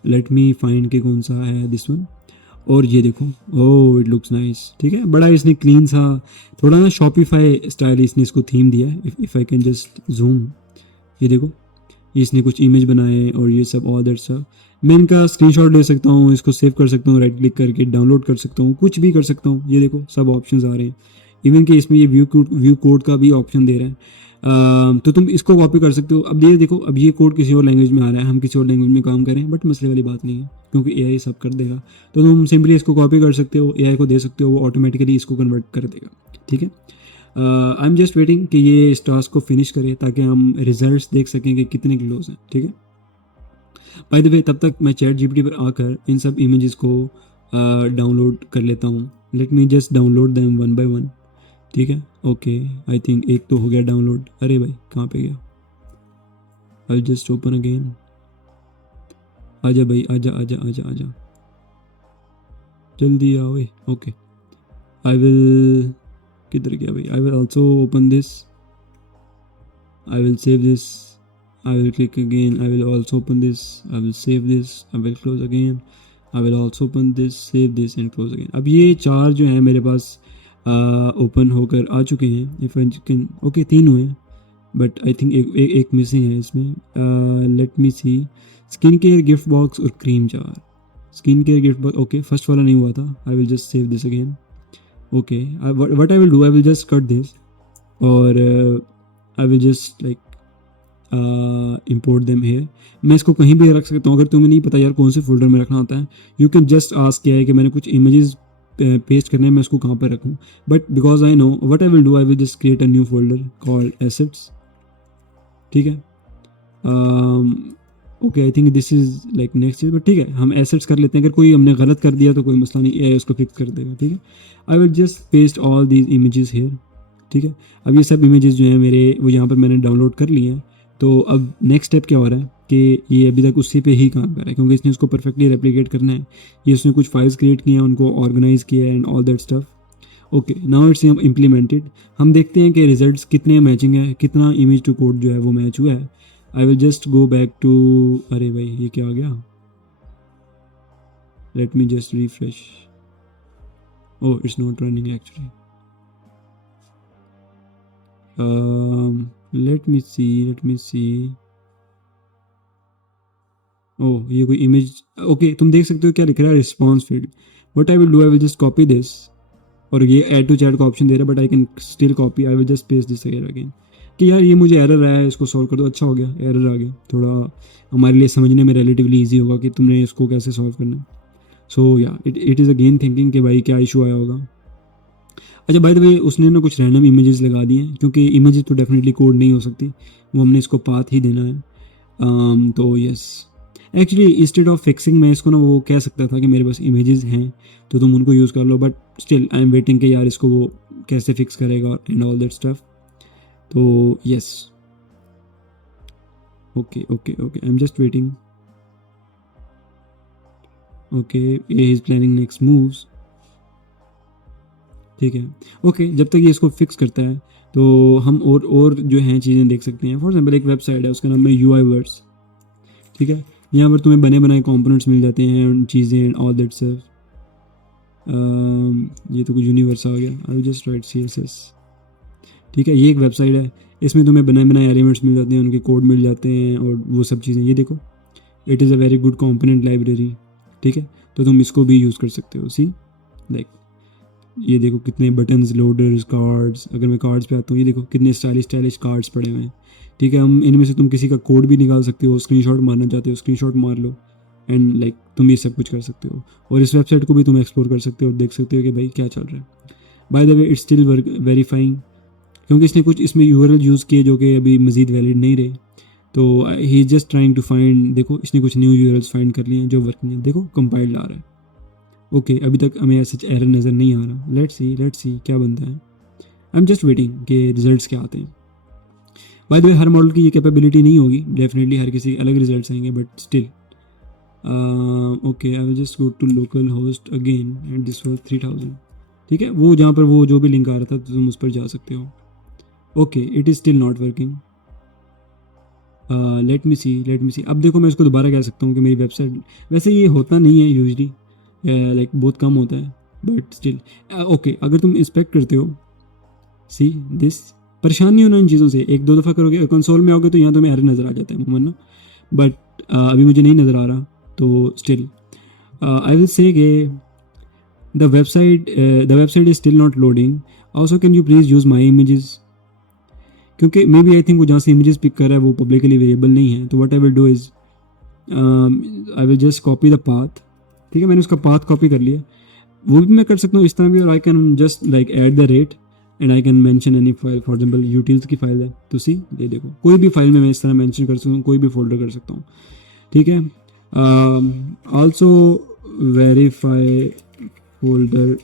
let me find के कौन सा है दिस वन. और ये देखो, ओह इट लुक्स नाइस, ठीक है. बड़ा इसने क्लीन सा थोड़ा ना शॉपिफाई स्टाइल इसने इसको थीम दिया है. If I can just zoom, ये देखो इसने कुछ इमेज बनाए और ये सब और दैट सब. मैं इनका स्क्रीनशॉट ले सकता हूँ, इसको सेव कर सकता हूँ, राइट क्लिक करके डाउनलोड कर सकता हूँ, कुछ भी कर सकता हूँ. ये देखो सब ऑप्शंस आ रहे हैं, इवन कि इसमें ये व्यू कोड का भी ऑप्शन दे रहा है. तो तुम इसको कॉपी कर सकते हो. अब ये देखो, अब ये कोड किसी और लैंग्वेज में आ रहा है, हम किसी और लैंग्वेज में काम करें, बट मसले वाली बात नहीं है क्योंकि एआई सब कर देगा. तो तुम सिंपली इसको कॉपी कर सकते हो, एआई को दे सकते हो, वो ऑटोमेटिकली इसको कन्वर्ट कर देगा, ठीक है. आई एम जस्ट वेटिंग कि ये इस टास्क को फिनिश करे ताकि हम रिजल्ट्स देख सकें कि कितने क्लोज हैं, ठीक है. बाय द वे तब तक मैं चैट जीपीटी पर आकर इन सब इमेजेस को डाउनलोड कर लेता हूँ. Late me just download them one by one, ठीक है. ओके आई थिंक एक तो हो गया डाउनलोड. अरे भाई कहाँ पे गया, आई जस्ट ओपन अगेन. आजा भाई आजा आजा आजा आजा, जल्दी आओ. ओके आई विल, किधर गया भाई. I will also open this, I will save this, I will click again, I will also open this, I will save this, I will close again, I will also open this, save this and close again. अब ये 4 जो हैं मेरे पास open होकर आ चुके हैं. If I can, okay 3 हुए हैं बट आई थिंक एक मिसिंग है इसमें. लेट मी सी, स्किन केयर गिफ्ट बॉक्स और cream jar. Skin care gift box, okay first वाला नहीं हुआ था. आई will just save this again. Okay, what I will do, I will just cut this, or I will just like import them here. मैं इसको कहीं भी रख सकता हूँ। अगर तुम्हें नहीं पता यार कौन से फोल्डर में रखना होता है, यू कैन जस्ट आस्क किया है कि मैंने कुछ इमेजेस पेस्ट करने हैं, मैं इसको कहाँ पर रखूँ। But because I know what I will do, I will just create a new folder called assets. ठीक है, okay I think this is like next cheese, but ठीक है हम एसेट्स कर लेते हैं। अगर कोई हमने गलत कर दिया तो कोई मसला नहीं, एआई उसको फिक्स कर देगा। ठीक है, I will just paste all these images here. ठीक है, अब ये सब इमेजेस जो हैं मेरे वो यहाँ पर मैंने डाउनलोड कर लिए हैं। तो अब नेक्स्ट स्टेप क्या हो रहा है कि ये अभी तक उसी पे ही काम कर रहा है, क्योंकि इसने उसको परफेक्टली रेप्लिकेट करना है। ये उसने कुछ फाइल्स क्रिएट किए हैं, उनको ऑर्गेनाइज किया है and all that stuff. Okay now it's implemented. हम देखते हैं कि रिजल्ट्स कितने मैचिंग है, कितना इमेज टू कोड जो है वो मैच हुआ है। I will just go back to, अरे भाई ये क्या आ गया, let me just refresh. Oh it's not running actually. Let me see. Oh ये कोई इमेज, ओके तुम देख सकते हो क्या लिख रहा है, response field. What I will do, I will just copy this, और ये ऐड टू चैट का ऑप्शन दे रहा है, but I can still copy. I will just paste this again कि यार ये मुझे एरर आया है, इसको सॉल्व कर दो। अच्छा हो गया, एरर आ गया, थोड़ा हमारे लिए समझने में रिलेटिवली ईजी होगा कि तुमने इसको कैसे सॉल्व करना है। सो या इट इज़ अगेन थिंकिंग कि भाई क्या इशू आया होगा। अच्छा बाय द वे उसने ना कुछ रैंडम इमेजेस लगा दिए हैं, क्योंकि इमेजेस तो डेफिनेटली कोड नहीं हो सकती, वो हमने इसको पाथ ही देना है। तो yes actually instead of fixing मैं इसको ना वो कह सकता था कि मेरे पास इमेजेस हैं तो तुम उनको यूज़ कर लो, but still I am waiting कि यार इसको वो कैसे फिक्स करेगा एंड ऑल दैट स्टफ। तो yes okay okay okay I am just waiting. Okay ये इज़ प्लानिंग नेक्स्ट मूव्स। ठीक है ओके जब तक ये इसको फिक्स करता है तो हम और जो हैं चीज़ें देख सकते हैं। फॉर एग्जाम्पल एक वेबसाइट है, उसका नाम है UI वर्ड्स। ठीक है, यहाँ पर तुम्हें बने बनाए कंपोनेंट्स मिल जाते हैं, चीज़ें एंड ऑल दैट स्टफ। ये तो कुछ यूनिवर्स आ गया, आई विल जस्ट राइट CSS। ठीक है, ये एक वेबसाइट है, इसमें तुम्हें बनाए बनाए एलिमेंट्स मिल जाते हैं, उनके कोड मिल जाते हैं और वो सब चीज़ें। ये देखो it is a very good component library. ठीक है, तो तुम इसको भी यूज़ कर सकते हो। सी लाइक ये देखो कितने बटन्स, लोडर्स, कार्ड्स। अगर मैं कार्ड्स पे आता हूँ, ये देखो कितने स्टाइलिश कार्ड्स पड़े हुए हैं। ठीक है, हम इनमें से तुम किसी का कोड भी निकाल सकते हो, स्क्रीनशॉट मारना चाहते हो स्क्रीनशॉट मार लो एंड लाइक तुम ये सब कुछ कर सकते हो। और इस वेबसाइट को भी तुम एक्सप्लोर कर सकते हो और देख सकते हो कि भाई क्या चल रहा है। By the way it's still verifying, क्योंकि इसने कुछ इसमें URL यूज़ किए जो कि अभी मज़ीद वैलिड नहीं रहे। तो he is just trying to find, देखो इसने कुछ न्यू URLs फाइंड कर लिए हैं जो वर्किंग है। देखो कंपाइल्ड आ रहा है। ओके अभी तक हमें ऐसा एरर नज़र नहीं आ रहा। लेट्स सी क्या बनता है। आई एम जस्ट वेटिंग कि रिजल्ट्स क्या आते हैं। By the way her model की ये कैपेबिलिटी नहीं होगी, डेफिनेटली हर किसी अलग रिजल्ट्स आएंगे, but still okay I will just go to local host again and this was 3000। ठीक है, वो जहाँ पर वो जो भी लिंक आ रहा था तो तुम उस पर जा सकते हो। Okay it is still not working. Let me see. अब देखो मैं इसको दोबारा कह सकता हूँ कि मेरी वेबसाइट, वैसे ये होता नहीं है यूजली, लाइक बहुत कम होता है, बट स्टिल ओके अगर तुम इंस्पेक्ट करते हो, सी दिस, परेशान नहीं होना इन चीज़ों से। एक दो दफ़ा करोगे, कंसोल में आओगे तो यहाँ तुम्हें एरर नज़र आ जाता है अमूमन ना, बट अभी मुझे नहीं नज़र आ रहा। तो still I will say the website is still not loading. Also can you please use my images, क्योंकि मे बी आई थिंक वो जहाँ से इमेजेस पिक कर रहा है वो पब्लिकली वेरिएबल नहीं है। तो what I will do is I will just copy the path. ठीक है, मैंने उसका पाथ कॉपी कर लिया, वो भी मैं कर सकता हूँ इस तरह भी, और आई can just like add the rate and I can mention any file. For example utils की फाइल है तो सी ये देखो कोई भी फाइल में मैं इस तरह मेंशन कर सकता हूँ, कोई भी फोल्डर कर सकता हूँ। ठीक है, आल्सो वेरीफाई फोल्डर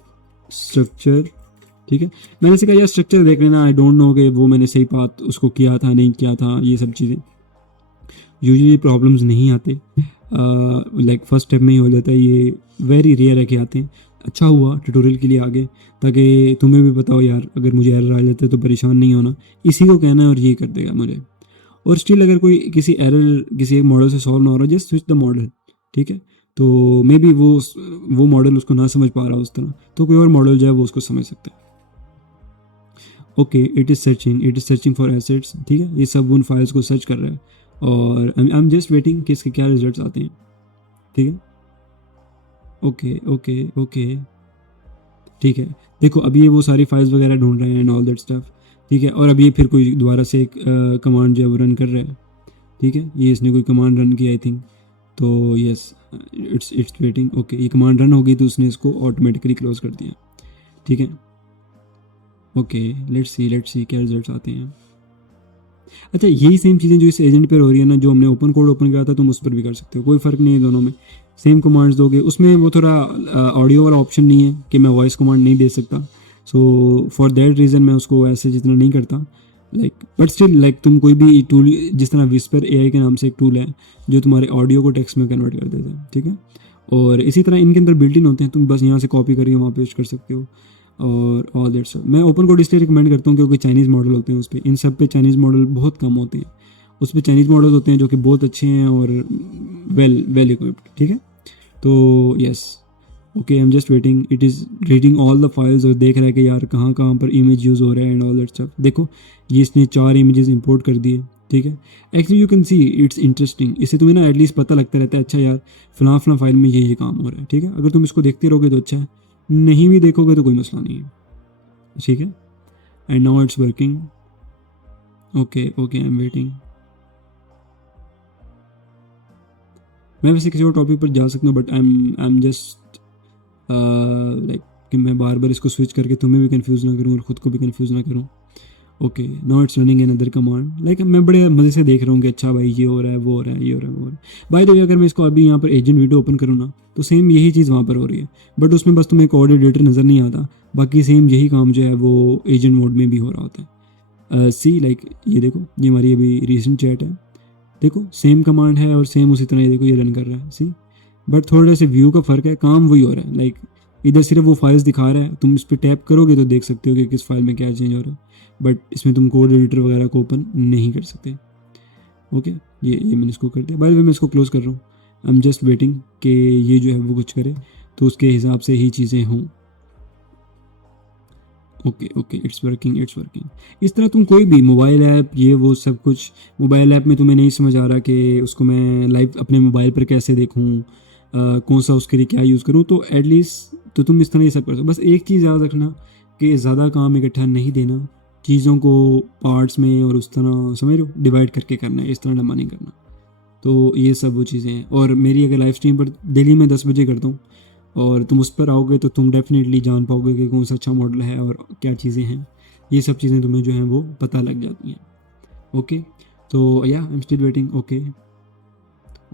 स्ट्रक्चर। ठीक है, मैंने इसे कहा यार स्ट्रक्चर देख लेना, आई डोंट नो कि वो मैंने सही पाथ उसको किया था नहीं किया था, ये सब चीज़ें यूजुअली प्रॉब्लम्स नहीं आते, लाइक फर्स्ट स्टेप में ही हो जाता है। ये वेरी रेयर है कि आते हैं। अच्छा हुआ ट्यूटोरियल के लिए आगे, ताकि तुम्हें भी बताओ यार अगर मुझे एरर आ जाता है तो परेशान नहीं होना, इसी को कहना है और ये कर देगा मुझे। और स्टिल अगर कोई किसी एरर किसी एक मॉडल से सॉल्व ना हो रहा, जस्ट स्विच द मॉडल। ठीक है, तो मे बी वो मॉडल उसको ना समझ पा रहा उस तरह, तो कोई और मॉडल जो है वो उसको समझ सकता है। Okay it is searching for assets. ठीक है, ये सब उन फाइल्स को सर्च कर रहा है और आई एम जस्ट वेटिंग कि इसके क्या रिजल्ट्स आते हैं। ठीक है, ओके ठीक है, देखो अभी ये वो सारी फाइल्स वगैरह ढूंढ रहे हैं एंड ऑल दैट स्टफ। ठीक है, और अभी ये फिर कोई दोबारा से एक कमांड जो है वो रन कर रहा है। ठीक है, ये इसने कोई कमांड रन किया आई थिंक, तो यस इट्स वेटिंग। ओके, ये कमांड रन हो गई तो उसने इसको ऑटोमेटिकली क्लोज कर दिया। ठीक है, ओके लेट्स सी क्या रिजल्ट्स आते हैं। अच्छा, यही सेम चीज़ें जो इस एजेंट पर हो रही है ना, जो हमने ओपन कोड ओपन किया था, तुम उस पर भी कर सकते हो, कोई फ़र्क नहीं है दोनों में। सेम कमांड्स दोगे, उसमें वो थोड़ा ऑडियो वाला ऑप्शन नहीं है कि मैं वॉइस कमांड नहीं दे सकता, सो फॉर दैट रीज़न मैं उसको ऐसे जितना नहीं करता। लाइक बट स्टिल लाइक तुम कोई भी टूल, जिस तरह विस्पर एआई के नाम से एक टूल है जो तुम्हारे ऑडियो को टेक्स्ट में कन्वर्ट कर देता है, ठीक है, और इसी तरह इनके अंदर बिल्ट इन होते हैं, तुम बस यहाँ से कॉपी करके वहाँ पेस्ट कर सकते हो और ऑल दैट सब। मैं ओपन कोड इसलिए रिकमेंड करता हूँ क्योंकि चाइनीज़ मॉडल होते हैं उस पर, इन सब पे चाइनीज़ मॉडल बहुत कम होते हैं, उस पर चाइनीज़ मॉडल्स होते हैं जो कि बहुत अच्छे हैं और वेल इक्विप्ड। ठीक है, तो yes okay, I am just waiting, it is reading all the files और देख रहा है कि यार कहाँ कहाँ पर इमेज यूज़ हो रहा है एंड ऑल दैट स्टफ। देखो ये इसने 4 इमेजेस इंपोर्ट कर दिए। ठीक है, actually you can see it's interesting, इससे तुम्हें ना एटलीस्ट पता लगता रहता है, अच्छा यार फलां फलां फाइल में ये काम हो रहा है। ठीक है, अगर तुम इसको देखते रहोगे तो अच्छा है, नहीं भी देखोगे तो कोई मसला नहीं है। ठीक है, and now it's working. Okay okay, I am waiting. मैं वैसे किसी और टॉपिक पर जा सकता हूँ but I am just like कि मैं बार बार इसको स्विच करके तुम्हें भी कंफ्यूज ना करूँ और ख़ुद को भी कंफ्यूज ना करूँ। Okay, now it's running another command. Like मैं बड़े मज़े से देख रहा हूँ कि अच्छा भाई ये हो रहा है, वो हो रहा है, ये हो रहा है, वो हो रहा है। बाय द वे, अगर मैं इसको अभी यहाँ पर एजेंट वीडियो ओपन करूँ ना, तो सेम यही चीज़ वहाँ पर हो रही है, बट उसमें बस तुम्हें कोड एडिटर नज़र नहीं आता, बाकी सेम यही काम जो है वो एजेंट मोड में भी हो रहा होता है। सी लाइक ये देखो, ये हमारी अभी रिसेंट चैट है, देखो सेम कमांड है और सेम उसी तरह ये देखो ये रन कर रहा है। सी, बट थोड़ा से व्यू का फ़र्क है, काम वही हो रहा है। लाइक इधर सिर्फ वो फाइल्स दिखा रहा है, तुम इस पर टैप करोगे तो देख सकते हो कि किस फाइल में क्या चेंज हो रहा है, बट इसमें तुम कोड एडिटर वगैरह को ओपन नहीं कर सकते। ओके, ये मैंने इसको कर दिया। बाय द वे मैं इसको क्लोज कर रहा हूँ, आई एम जस्ट वेटिंग कि ये जो है वो कुछ करे तो उसके हिसाब से ही चीज़ें हों। Okay okay, it's working it's working. इस तरह तुम कोई भी मोबाइल ऐप, ये वो सब कुछ, मोबाइल ऐप में तुम्हें नहीं समझ आ रहा कि उसको मैं लाइव अपने मोबाइल पर कैसे देखूँ, कौन सा उसके लिए क्या यूज़ करूँ, तो एटलीस्ट तो तुम इस तरह ये सब कर सकते हो। बस एक चीज़ याद रखना कि ज़्यादा काम इकट्ठा नहीं देना, चीज़ों को पार्ट्स में और उस तरह समझ लो डिवाइड करके करना है, इस तरह लंबा नहीं करना। तो ये सब वो चीज़ें हैं। और मेरी अगर लाइव स्ट्रीम पर डेली मैं 10 बजे करता हूँ और तुम उस पर आओगे तो तुम डेफिनेटली जान पाओगे कि कौन सा अच्छा मॉडल है और क्या चीज़ें हैं, ये सब चीज़ें तुम्हें जो हैं वो पता लग जाती हैं। ओके, तो या I am still waiting. Okay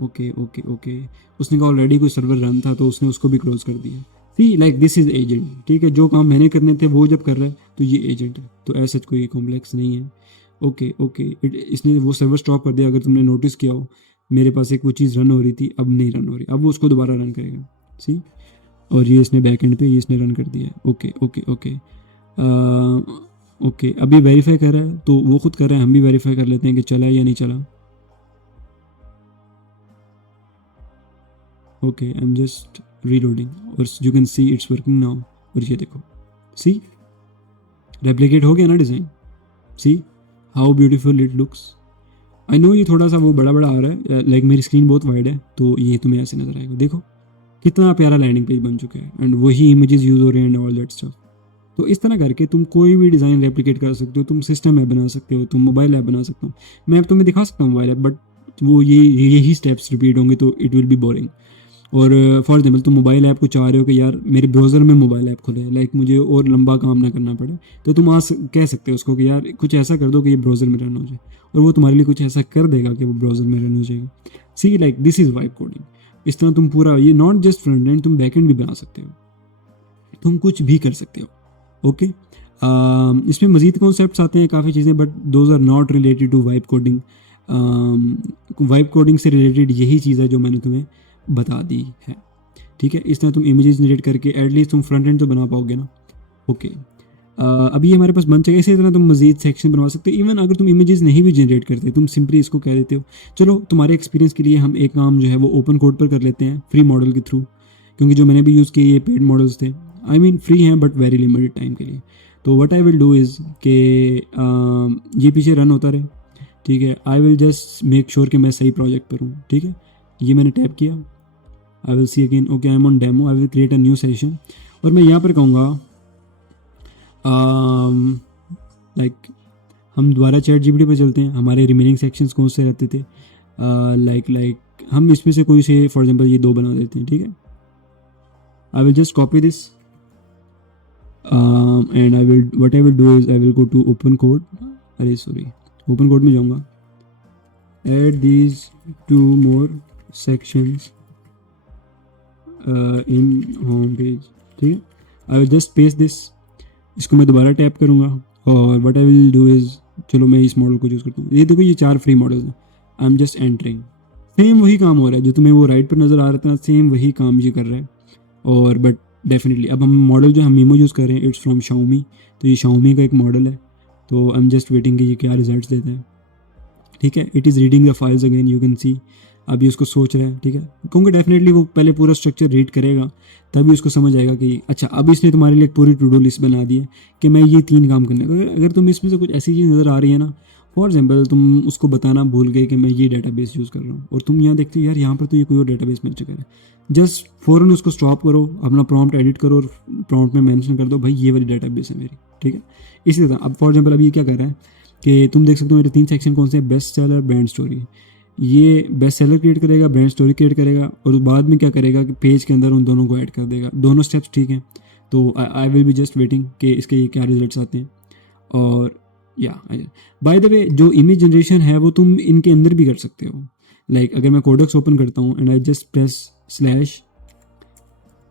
okay okay okay, उसने कहा ऑलरेडी कोई सर्वर रन था तो उसने उसको भी क्लोज कर दिया। सी लाइक दिस इज़ एजेंट। ठीक है, जो काम मैंने करने थे वो जब कर रहा है तो ये एजेंट है, तो ऐसा कोई कॉम्प्लेक्स नहीं है। ओके ओके, इसने वो सर्वर स्टॉप कर दिया। अगर तुमने नोटिस किया हो, मेरे पास एक वो चीज़ रन हो रही थी, अब नहीं रन हो रही, अब वो उसको दोबारा रन करेगा। सी, और ये इसने बैक एंड पे ये इसने रन कर दिया है। ओके ओके ओके ओके, अभी वेरीफाई कर रहा है तो वो खुद कर रहा है, हम भी वेरीफाई कर लेते हैं कि चला है या नहीं चला। Okay, I am just reloading और you can see it's working now. और ये देखो, सी रेप्लिकेट हो गया ना design, see how beautiful it looks. I know ये थोड़ा सा वो बड़ा बड़ा आ रहा है, लाइक मेरी स्क्रीन बहुत वाइड है तो ये तुम्हें ऐसे नज़र आएगा। देखो कितना प्यारा लैंडिंग पेज बन चुका है एंड वही इमेजेस यूज़ हो रहे हैं एंड ऑल दैट स्टफ। तो इस तरह करके तुम कोई भी डिज़ाइन रेप्लिकेट कर सकते हो, तुम सिस्टम ऐप बना सकते हो, तुम मोबाइल ऐप बना सकते हो। मैं अब तुम्हें दिखा सकता हूँ मोबाइल ऐप, बट वो यही स्टेप्स रिपीट होंगे तो इट विल बी बोरिंग। और फॉर एग्जाम्पल तुम मोबाइल ऐप को चाह रहे हो कि यार मेरे ब्राउज़र में मोबाइल ऐप खुले, लाइक मुझे और लंबा काम ना करना पड़े, तो तुम आज कह सकते हो उसको कि यार कुछ ऐसा कर दो कि ये ब्राउज़र में रन हो जाए, और वो तुम्हारे लिए कुछ ऐसा कर देगा कि वो ब्राउज़र में रन हो जाएगी। See like this is vibe coding. इस तरह तुम पूरा, ये नॉट जस्ट फ्रंट एंड, तुम बैक एंड भी बना सकते हो, तुम कुछ भी कर सकते हो। ओके, इसमें मज़ीद कॉन्सेप्ट्स आते हैं काफ़ी चीज़ें, but those are not related to vibe coding. Vibe coding से रिलेटेड यही चीज़ है जो मैंने तुम्हें बता दी है। ठीक है, इस तरह तुम इमेजेस जनरेट करके एटलीस्ट तुम फ्रंट एंड तो बना पाओगे ना। ओके, अभी हमारे पास बन चाहिए। इसी तरह तुम मज़ीद सेक्शन बनवा सकते हो। इवन अगर तुम इमेजेस नहीं भी जनरेट करते, तुम सिंपली इसको कह देते हो चलो तुम्हारे एक्सपीरियंस के लिए हम एक काम जो है वो ओपन कोड पर कर लेते हैं फ्री मॉडल के थ्रू, क्योंकि जो मैंने भी यूज़ किए ये पेड मॉडल्स थे। आई मीन फ्री हैं बट वेरी लिमिटेड टाइम के लिए। तो what I will do is कि ये पीछे रन होता रहे। ठीक है, I will just make sure कि मैं सही प्रोजेक्ट पर हूँ। ठीक है, ये मैंने टैप किया, I will see again. Okay, I M on demo, I will create a new session और मैं यहाँ पर कहूँगा लाइक हम दोबारा चैट जीपीटी पे चलते हैं। हमारे रिमेनिंग सेक्शंस कौन से रहते थे, लाइक हम इसमें से कोई से फॉर एग्जांपल ये दो बना देते हैं, ठीक है। I will just copy this and I will do is I will go to open code, अरे सॉरी, ओपन कोड में जाऊँगा, add these two more sections in home page, ठीक है। I will just paste this, इसको मैं दोबारा tap करूँगा और what I will do is, चलो मैं इस मॉडल को चूज़ करता हूँ। ये देखो ये 4 फ्री मॉडल्स हैं, आई एम जस्ट एंटरिंग, सेम वही काम हो रहा है जो तुम्हें वो राइट पर नज़र आ रहा था, सेम वही काम ये कर रहा है। और बट डेफिनेटली अब हम मॉडल जो हम मीमो यूज़ कर रहे हैं इट्स फ्रॉम शाओमी, तो ये शाओमी का एक मॉडल है, तो आई एम जस्ट वेटिंग कि ये क्या रिजल्ट्स देते हैं, ठीक है। It is reading the files again, you can सी अभी उसको सोच रहा है, ठीक है, क्योंकि डेफिनेटली वो पहले पूरा स्ट्रक्चर रीड करेगा तभी उसको समझ आएगा कि अच्छा अब इसने तुम्हारे लिए एक पूरी टू डू लिस्ट बना दी है कि मैं ये 3 काम करने, अगर तुम इसमें से कुछ ऐसी चीज़ नज़र आ रही है ना, फॉर एग्जाम्पल तुम उसको बताना भूल गए कि मैं ये डेटाबेस यूज़ कर रहा हूँ और तुम यहाँ देखते हो यार यहाँ पर तो ये कोई और डेटाबेस मिल चुका है, जस्ट फ़ौरन उसको स्टॉप करो, अपना प्रॉम्प्ट एडिट करो और प्रॉम्प्ट में मेंशन कर दो भाई ये वाली डेटाबेस है मेरी, ठीक है। इसी तरह अब फॉर एग्जाम्पल अभी ये क्या कर रहा है कि तुम देख सकते हो मेरे 3 सेक्शन कौन से हैं, बेस्ट सेलर, ब्रांड स्टोरी। ये बेस्ट सेलर क्रिएट करेगा, ब्रांड स्टोरी क्रिएट करेगा और बाद में क्या करेगा कि पेज के अंदर उन दोनों को ऐड कर देगा, दोनों स्टेप्स ठीक हैं। तो I will be just waiting कि इसके ये क्या रिजल्ट्स आते हैं। और या बाय द वे जो इमेज जनरेशन है वो तुम इनके अंदर भी कर सकते हो, लाइक अगर मैं कोडेक्स ओपन करता हूँ and I just press slash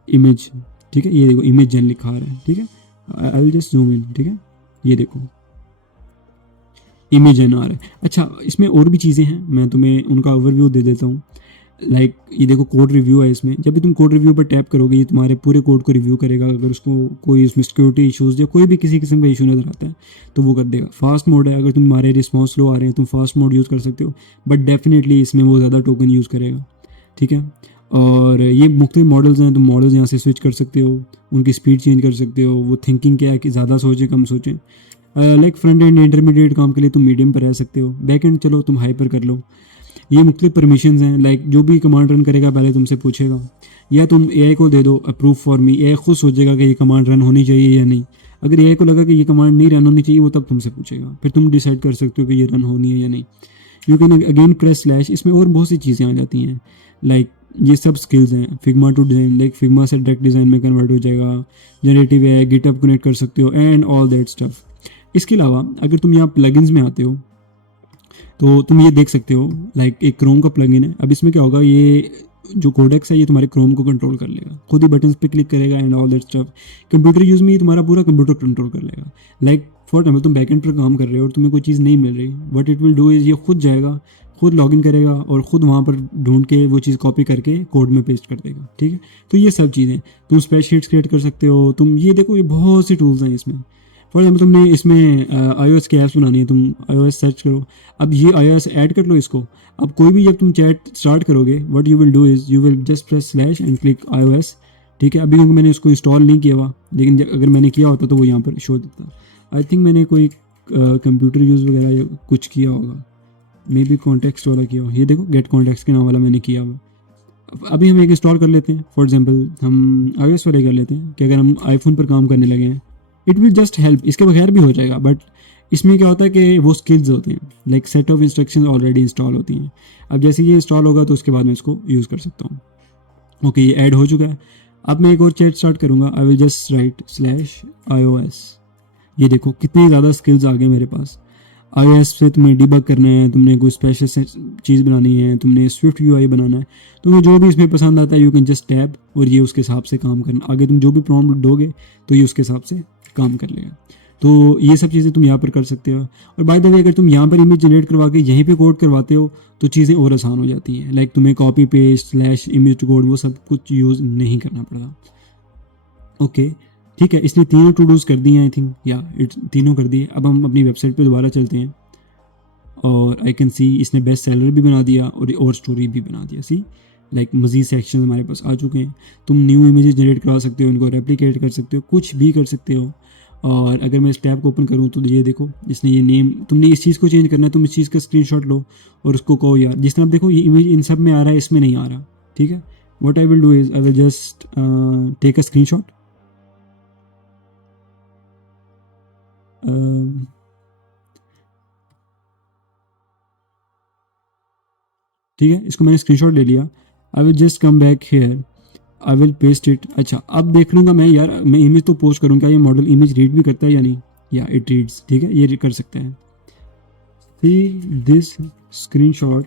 image, ठीक है, ये देखो इमेज जन लिखा आ रहा है, ठीक है, I will just zoom in, ठीक है, ये देखो इमेज एन आर है। अच्छा इसमें और भी चीज़ें हैं, मैं तुम्हें उनका ओवरव्यू दे देता हूँ। लाइक ये देखो कोड रिव्यू है इसमें, जब भी तुम कोड रिव्यू पर टैप करोगे ये तुम्हारे पूरे कोड को रिव्यू करेगा, अगर उसको कोई इसमें सिक्योरिटी इशूज़ या कोई भी किसी किस्म का इशू नज़र आता है तो वो कर देगा। फास्ट मोड है, अगर तुम्हारे रिस्पॉन्स लो आ रहे हैं तुम फास्ट मोड यूज़ कर सकते हो, बट डेफिनेटली इसमें वो ज़्यादा टोकन यूज़ करेगा, ठीक है। और ये मुख्तलिफ मॉडल्स हैं, तुम मॉडल्स यहाँ से स्विच कर सकते हो, उनकी स्पीड चेंज कर सकते हो, वो थिंकिंग क्या है कि ज़्यादा सोचें कम सोचें। लाइक फ्रंट एंड इंटरमीडिएट काम के लिए तुम मीडियम पर रह सकते हो, बैक एंड चलो तुम हाई पर कर लो। ये मुख्तलिफ परमिशंस हैं, लाइक जो भी कमांड रन करेगा पहले तुमसे पूछेगा, या तुम एआई को दे दो अप्रूव फॉर मी, एआई खुद सोचेगा कि ये कमांड रन होनी चाहिए या नहीं। अगर एआई को लगा कि ये कमांड नहीं रन होनी चाहिए वो तब तुमसे पूछेगा, फिर तुम डिसाइड कर सकते हो कि ये रन होनी है या नहीं। You can again press slash, इसमें और बहुत सी चीज़ें आ जाती हैं, लाइक ये सब स्किल्स हैं, Figma to design, like Figma से डायरेक्ट डिज़ाइन में कन्वर्ट हो जाएगा, जनरेटिव है, गिटअप कनेक्ट कर सकते हो एंड ऑल दैट स्टफ। इसके अलावा अगर तुम यहाँ प्लगइन्स में आते हो तो तुम ये देख सकते हो, लाइक एक क्रोम का प्लगइन है। अब इसमें क्या होगा, ये जो कोडेक्स है ये तुम्हारे क्रोम को कंट्रोल कर लेगा, खुद ही बटन्स पे क्लिक करेगा and all that stuff. Computer use में ये तुम्हारा पूरा कंप्यूटर कंट्रोल कर लेगा। लाइक फॉर एग्जाम्पल तुम बैकएंड पर काम कर रहे हो और तुम्हें कोई चीज़ नहीं मिल रही, what it will do is ये खुद जाएगा, खुद लॉगिन करेगा और खुद वहाँ पर ढूंढ के वो चीज़ कॉपी करके कोड में पेस्ट कर देगा, ठीक है। तो ये सब चीज़ें तुम स्प्रेडशीट्स क्रिएट कर सकते हो, तुम ये देखो ये बहुत सी टूल्स हैं इसमें। फॉर एग्जाम्पल तुमने इसमें iOS की ऐप्स बनानी है, तुम iOS सर्च करो, अब ये iOS ऐड कर लो इसको। अब कोई भी जब तुम चैट स्टार्ट करोगे what you will do is you will just press slash and click iOS, ठीक है। अभी क्योंकि मैंने उसको इंस्टॉल नहीं किया हुआ, लेकिन अगर मैंने किया होता तो वो यहाँ पर शो देता। आई थिंक मैंने कोई कंप्यूटर यूज़ वगैरह कुछ किया होगा, मे बी कॉन्टेक्स्ट वाला किया हो, ये देखो गेट कॉन्टेक्स्ट के नाम वाला मैंने किया हुआ। अभी हम एक इंस्टॉल कर लेते हैं, फॉर एग्जांपल हम iOS वाले कर लेते हैं कि अगर हम आईफोन पर काम करने लगे हैं, इट विल जस्ट हेल्प, इसके बगैर भी हो जाएगा, बट इसमें क्या होता है कि वो स्किल्स होते हैं, like set of instructions already install होती हैं। अब जैसे ये इंस्टॉल होगा तो उसके बाद मैं इसको यूज़ कर सकता हूँ। ओके ये ऐड हो चुका है। अब मैं एक और चैट स्टार्ट करूँगा, आई will just right slash iOS, ये देखो कितनी ज़्यादा स्किल्स आ गए मेरे पास। iOS से तुम्हें डिबग करना है, तुमने कोई स्पेशल चीज़ बनानी है, तुमने स्विफ्ट यूआई बनाना है, तुम्हें जो भी इसमें पसंद आता है यू कैन जस्ट टैब और ये उसके हिसाब से काम करना। आगे तुम जो भी प्रॉम्प्ट दोगे तो ये उसके हिसाब से काम कर लेगा। तो ये सब चीज़ें तुम यहाँ पर कर सकते हो। और बाय द वे अगर तुम यहाँ पर इमेज जनरेट करवा के यहीं पे कोड करवाते हो तो चीज़ें और आसान हो जाती हैं, लाइक तुम्हें copy paste slash image to code वो सब कुछ यूज़ नहीं करना पड़ता। ओके ठीक है, इसने तीनों टू डूज कर दिए आई थिंक, या इट्स तीनों कर दिए। अब हम अपनी वेबसाइट पे दोबारा चलते हैं और आई कैन सी इसने बेस्ट सेलर भी बना दिया और स्टोरी भी बना दिया। सी लाइक मज़ीद सेक्शन हमारे पास आ चुके हैं। तुम न्यू इमेजेस जनरेट करा सकते हो, इनको रेप्लिकेट कर सकते हो, कुछ भी कर सकते हो। और अगर मैं इस टैब को ओपन करूँ तो ये देखो इसने ये नेम, तुमने इस चीज़ को चेंज करना है, तुम इस चीज़ का स्क्रीनशॉट लो और उसको कहो यार, जिस तरह आप देखो ये इमेज इन सब में आ रहा है, इसमें नहीं आ रहा, ठीक है। What I will do is I will just take a screenshot, ठीक है, इसको मैंने स्क्रीनशॉट ले लिया। I will just come back here, I will paste it. अच्छा, अब देख लूँगा मैं यार, मैं इमेज तो पोस्ट करूँ, क्या ये मॉडल इमेज रीड भी करता है या नहीं? या इट रीड्स, ठीक है, ये कर सकता है। See this screenshot,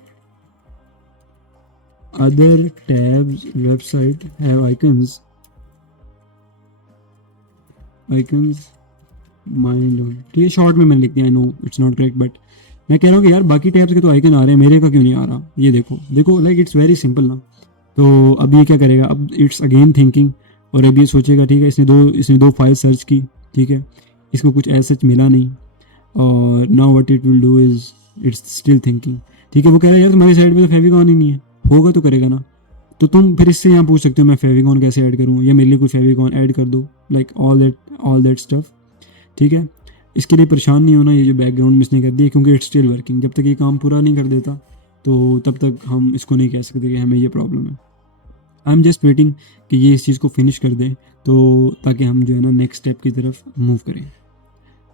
other tabs website have icons mind on, ठीक है, शॉर्ट में मैंने लिख दिया। I know it's not correct, but मैं कह रहा हूँ कि यार बाकी टैब्स के तो आइकन आ रहे हैं, मेरे का क्यों नहीं आ रहा? ये देखो देखो, लाइक इट्स वेरी सिंपल ना। तो अब ये क्या करेगा, अब इट्स अगेन थिंकिंग, और अब ये सोचेगा, ठीक है, इसने दो फाइल सर्च की, ठीक है, इसको कुछ ऐसा सच मिला नहीं, और now what it will do is it's still thinking, ठीक है। वो कह रहा है यार तुम्हारी साइड में तो फेविकॉन ही नहीं है, होगा तो करेगा ना। तो तुम फिर इससे यहाँ पूछ सकते हो मैं फेविकॉन कैसे ऐड करूँ, या मेरे लिए कोई फेविकॉन ऐड कर दो, लाइक ऑल दैट स्टफ, ठीक है। इसके लिए परेशान नहीं होना, ये जो बैकग्राउंड में इसने कर दिया, क्योंकि इट्स स्टिल वर्किंग। जब तक ये काम पूरा नहीं कर देता तो तब तक हम इसको नहीं कह सकते कि हमें ये प्रॉब्लम है। आई एम जस्ट वेटिंग कि ये इस चीज़ को फिनिश कर दें, तो ताकि हम जो है ना नेक्स्ट स्टेप की तरफ मूव करें,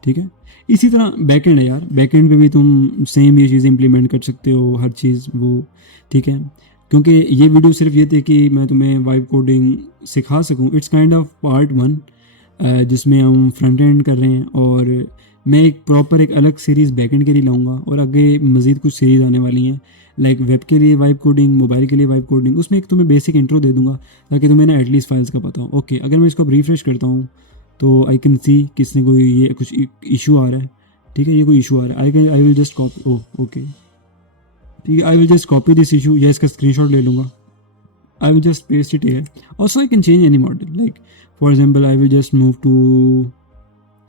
ठीक है। इसी तरह बैकएंड है यार, बैकएंड पे भी तुम सेम ये चीज़ इंप्लीमेंट कर सकते हो, हर चीज़ वो, ठीक है। क्योंकि ये वीडियो सिर्फ ये थी कि मैं तुम्हें वाइब कोडिंग सिखा सकूं। इट्स काइंड ऑफ पार्ट 1 जिसमें हम फ्रंट एंड कर रहे हैं, और मैं एक प्रॉपर एक अलग सीरीज़ बैकएंड के लिए लाऊंगा, और आगे मज़ीद कुछ सीरीज़ आने वाली हैं, लाइक वेब के लिए वाइब कोडिंग, मोबाइल के लिए वाइब कोडिंग। उसमें एक तुम्हें बेसिक इंट्रो दे दूंगा ताकि तुम्हें ना एटलीस्ट फाइल्स का पता हो। ओके, अगर मैं इसको रिफ्रेश करता हूँ तो आई कैन सी किसने कोई ये कुछ इशू आ रहा है, ठीक है, ये कोई इशू आ रहा है। I will just copy, oh okay, ठीक है, I will just copy this issue, या इसका स्क्रीनशॉट ले लूँगा। I will just paste it here, also I can change any model, like for example I will just move to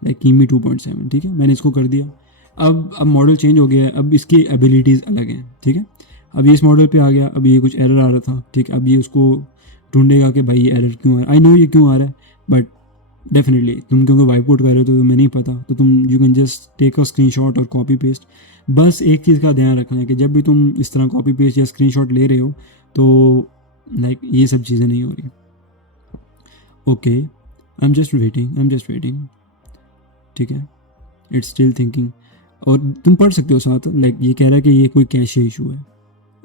like Kimi 2.7, ठीक है, मैंने इसको कर दिया। अब मॉडल चेंज हो गया है, अब इसकी एबिलिटीज़ अलग हैं, ठीक है। अब ये इस मॉडल पे आ गया, अब ये कुछ एरर आ रहा था, ठीक है, अब ये उसको ढूंढेगा कि भाई ये एरर क्यों आ रहा है। आई नो ये क्यों आ रहा है, बट डेफिनेटली तुम क्योंकि वाइप आउट कर रहे हो तो तुम्हें नहीं पता, तो तुम you can just take a screenshot और कॉपी पेस्ट। बस एक चीज़ का ध्यान रखना है कि जब भी तुम इस तरह कॉपी पेस्ट या स्क्रीनशॉट ले रहे हो तो लाइक ये सब चीज़ें नहीं हो रही। Okay, I am just waiting, ठीक है, इट्स स्टिल थिंकिंग। और तुम पढ़ सकते हो साथ, लाइक ये कह रहा है कि ये कोई कैशे इशू है।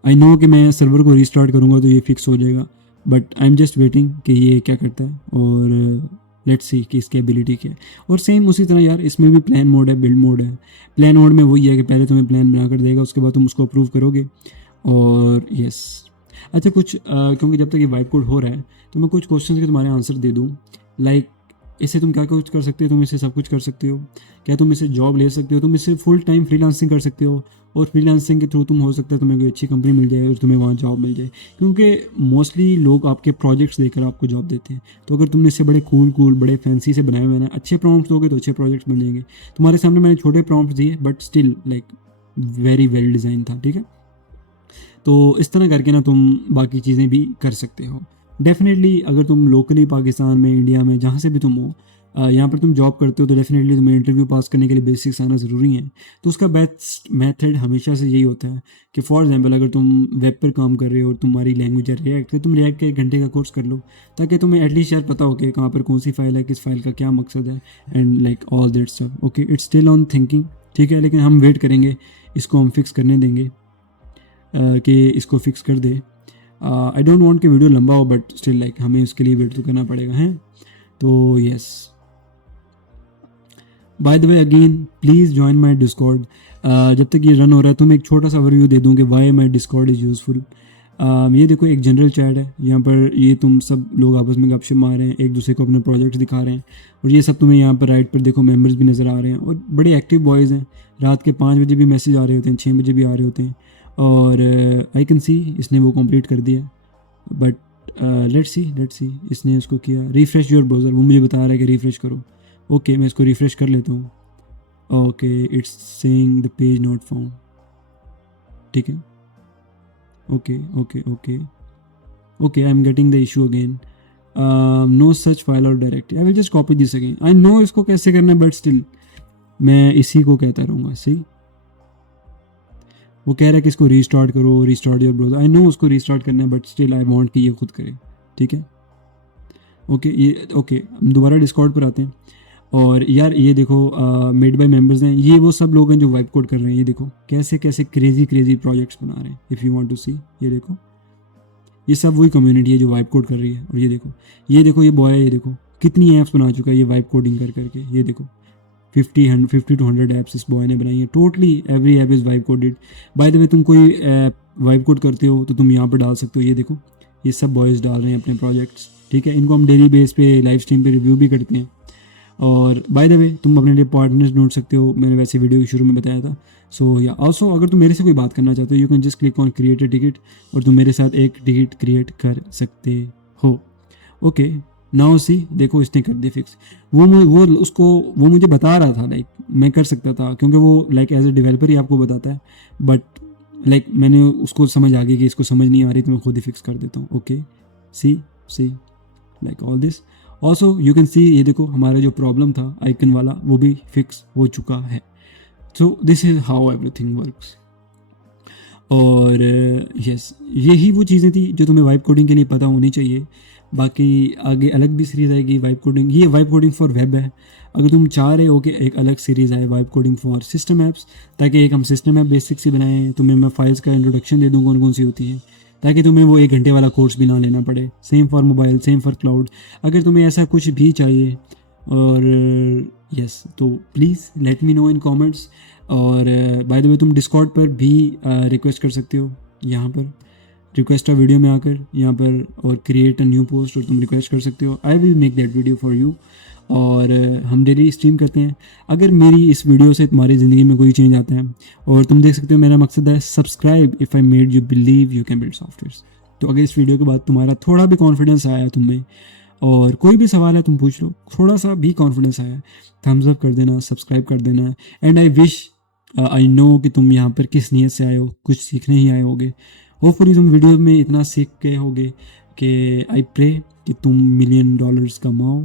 आई नो कि मैं सर्वर को रिस्टार्ट करूँगा तो ये फिक्स हो जाएगा, but I am just waiting कि ये क्या करता है, और लेट्स सी कि इसकी एबिलिटी क्या है। और सेम उसी तरह यार इसमें भी प्लान मोड है, बिल्ड मोड है। प्लान मोड में वही है कि पहले तुम्हें प्लान बना कर देगा, उसके बाद तुम उसको अप्रूव करोगे, और यस। अच्छा, कुछ क्योंकि जब तक ये वाइप कोड हो रहा है तो मैं कुछ क्वेश्चंस के तुम्हारे आंसर दे दूँ, लाइक इससे तुम क्या कुछ कर सकते हो, तुम इससे सब कुछ कर सकते हो क्या, तुम इससे जॉब ले सकते हो, तुम इससे फुल टाइम फ्रीलांसिंग कर सकते हो, और फ्रीलांसिंग के थ्रू तुम हो सकता है तुम्हें कोई अच्छी कंपनी मिल जाए और तुम्हें वहाँ जॉब मिल जाए, क्योंकि मोस्टली लोग आपके प्रोजेक्ट्स देकर आपको जॉब देते हैं। तो अगर तुमने इससे बड़े कूल बड़े फैंसी से बनाए हुए हैं, अच्छे प्रॉम्प्ट्स दोगे तो अच्छे प्रोजेक्ट्स बन जाएंगे। तुम्हारे सामने मैंने छोटे प्रॉम्प्ट्स दिए, but still like very well design था, ठीक है। तो इस तरह करके ना तुम बाकी चीज़ें भी कर सकते हो। डेफिनेटली अगर तुम लोकली पाकिस्तान में, इंडिया में, जहाँ से भी तुम हो, यहाँ पर तुम जॉब करते हो, तो डेफिनेटली तुम्हें इंटरव्यू पास करने के लिए बेसिक्स आना ज़रूरी है। तो उसका बेस्ट मेथड हमेशा से यही होता है कि फॉर एग्जांपल अगर तुम वेब पर काम कर रहे हो और तुम्हारी लैंग्वेज है रिएक्ट, तो तुम रिएक्ट के 1 घंटे का कोर्स कर लो, ताकि तुम्हें एटलीस्ट यार पता हो कि कहाँ पर कौन सी फाइल है, किस फाइल का क्या मकसद है, and like all that stuff. Okay, it's still on thinking, ठीक है, लेकिन हम वेट करेंगे, इसको हम फिक्स करने देंगे कि इसको फिक्स कर दे। आई डोंट वांट कि वीडियो लंबा हो, बट स्टिल लाइक हमें उसके लिए वेट तो करना पड़ेगा, हैं। तो yes, by the way again please join my Discord. जब तक ये रन हो रहा है तो मैं एक छोटा सा ओवरव्यू दे दूँ कि why my Discord is useful. ये देखो एक जनरल चैट है, यहाँ पर ये तुम सब लोग आपस में गपशप मार रहे हैं, एक दूसरे को अपने प्रोजेक्ट्स दिखा रहे हैं, और ये सब तुम्हें यहाँ पर राइट पर देखो मेंबर्स भी नज़र आ रहे हैं, और बड़े एक्टिव बॉयज़ हैं। रात के 5 बजे भी मैसेज आ रहे होते हैं, 6 बजे भी आ रहे होते हैं, और आई कैन सी इसने वो कंप्लीट कर दिया। बट लेट्स सी इसने उसको किया रिफ़्रेश योर ब्राउज़र, वो मुझे बता रहा है कि रिफ़्रेश करो। ओके, मैं इसको रिफ़्रेश कर लेता हूँ। Okay, it's saying the page not found, ठीक है। Okay, I am getting the issue again, no such file or directly. I will just copy this again. I know इसको कैसे करना है, बट स्टिल मैं इसी को कहता रहूँगा, सही। वो कह रहा है कि इसको रीस्टार्ट करो, restart your browser. I know उसको रीस्टार्ट करना है, बट स्टिल आई वांट कि ये खुद करे, ठीक है। ओके, ये ओके, हम दोबारा डिस्कॉर्ड पर आते हैं। और यार ये देखो मेड बाय मेंबर्स हैं, ये वो सब लोग हैं जो वाइब कोड कर रहे हैं। ये देखो कैसे कैसे क्रेजी क्रेजी प्रोजेक्ट्स बना रहे हैं। इफ़ यू वांट टू सी, ये देखो ये सब वही कम्युनिटी है जो वाइब कोड कर रही है। और ये देखो ये बॉय है, ये देखो कितनी ऐप्स बना चुका है ये वाइब कोडिंग कर करके। ये देखो 50 to 100 ऐप्स इस बॉय ने बनाई है। Totally every app is vibe coded. By the way तुम कोई ऐप वाइब कोड करते हो तो तुम यहाँ पर डाल सकते हो। ये देखो ये सब बॉयज़ डाल रहे हैं अपने प्रोजेक्ट्स, ठीक है। इनको हम डेली बेस पे लाइव स्ट्रीम पे रिव्यू भी करते हैं। और बाय द वे तुम अपने लिए पार्टनर्स ढूंढ सकते हो, मैंने वैसे वीडियो के शुरू में बताया था। सो या ऑल्सो अगर तुम मेरे से कोई बात करना चाहते हो, you can just click on create a ticket और तुम मेरे साथ एक टिकट क्रिएट कर सकते हो। ओके नाउ सी, देखो इसने कर दी फिक्स। वो मुझे बता रहा था लाइक मैं कर सकता था, क्योंकि वो लाइक एज ए डेवलपर ही आपको बताता है। बट लाइक मैंने उसको समझ आ गई कि इसको समझ नहीं आ रही तो मैं खुद ही फिक्स कर देता हूँ। Okay see like all this. Also you can see, ये देखो हमारा जो प्रॉब्लम था आइकन वाला वो भी फिक्स हो चुका है। So this is how everything works. और यस यही वो चीज़ें थी जो तुम्हें वाइब कोडिंग के लिए पता होनी चाहिए। बाकी आगे अलग भी सीरीज़ आएगी वाइब कोडिंग, ये वाइब कोडिंग फॉर वेब है। अगर तुम चाह रहे हो कि एक अलग सीरीज़ आए vibe coding for system apps, ताकि एक हम सिस्टम ऐप बेसिक्स ही बनाएं, तुम्हें मैं फाइल्स का इंट्रोडक्शन दे दूँ कौन कौन सी होती हैं, ताकि तुम्हें वो 1 घंटे वाला कोर्स भी ना लेना पड़े। Same for mobile, same for cloud. अगर तुम्हें ऐसा कुछ भी चाहिए और यस तो please let me know in comments. और बाय द वे तुम डिस्कॉर्ड पर भी रिक्वेस्ट कर सकते हो, यहाँ पर रिक्वेस्ट अ वीडियो में आकर यहाँ पर, और क्रिएट अ न्यू पोस्ट, और तुम रिक्वेस्ट कर सकते हो। I will make that video for you. और हम डेली स्ट्रीम करते हैं। अगर मेरी इस वीडियो से तुम्हारी ज़िंदगी में कोई चेंज आता है, और तुम देख सकते हो मेरा मकसद है subscribe if I made you believe you can build software. तो अगर इस वीडियो के बाद तुम्हारा थोड़ा भी कॉन्फिडेंस आया तुम में, और कोई भी सवाल है तुम पूछ लो, थोड़ा सा भी कॉन्फिडेंस आया, थम्स अप कर देना, सब्सक्राइब कर देना। And I wish I know कि तुम यहाँ पर किस नीयत से आए हो, कुछ सीखने ही आए होगे। होपफुली तुम वीडियो में इतना सीख गए होगे कि आई प्रे कि तुम $1,000,000 कमाओ,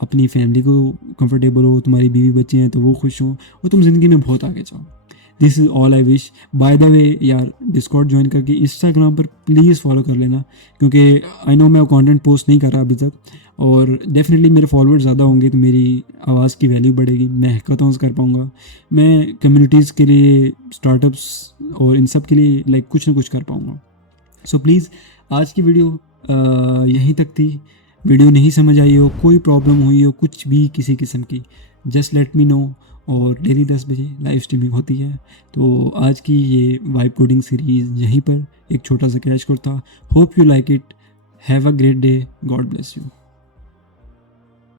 अपनी फैमिली को कंफर्टेबल हो, तुम्हारी बीवी बच्चे हैं तो वो खुश हो, और तुम ज़िंदगी में बहुत आगे जाओ। This is all I wish. By the way यार डिस्कॉर्ड ज्वाइन करके इंस्टाग्राम पर प्लीज़ फॉलो कर लेना, क्योंकि आई नो मैं कंटेंट पोस्ट नहीं कर रहा अभी तक, और डेफिनेटली मेरे फॉलोअर्स ज़्यादा होंगे तो मेरी आवाज़ की वैल्यू बढ़ेगी, मैं हैकाथॉन्स कर पाऊँगा, मैं कम्युनिटीज़ के लिए, स्टार्टअप्स और इन सब के लिए लाइक कुछ ना कुछ कर पाऊँगा। सो प्लीज़ आज की वीडियो यहीं तक थी। वीडियो नहीं समझ आई हो, कोई प्रॉब्लम हुई हो, कुछ भी किसी किस्म की, जस्ट लेट मी नो। और डेली 10 बजे लाइव स्ट्रीमिंग होती है। तो आज की ये वाइब कोडिंग सीरीज़ यहीं पर एक छोटा सा क्रैश कोर्स था। Hope you like it. Have a great day. God bless you.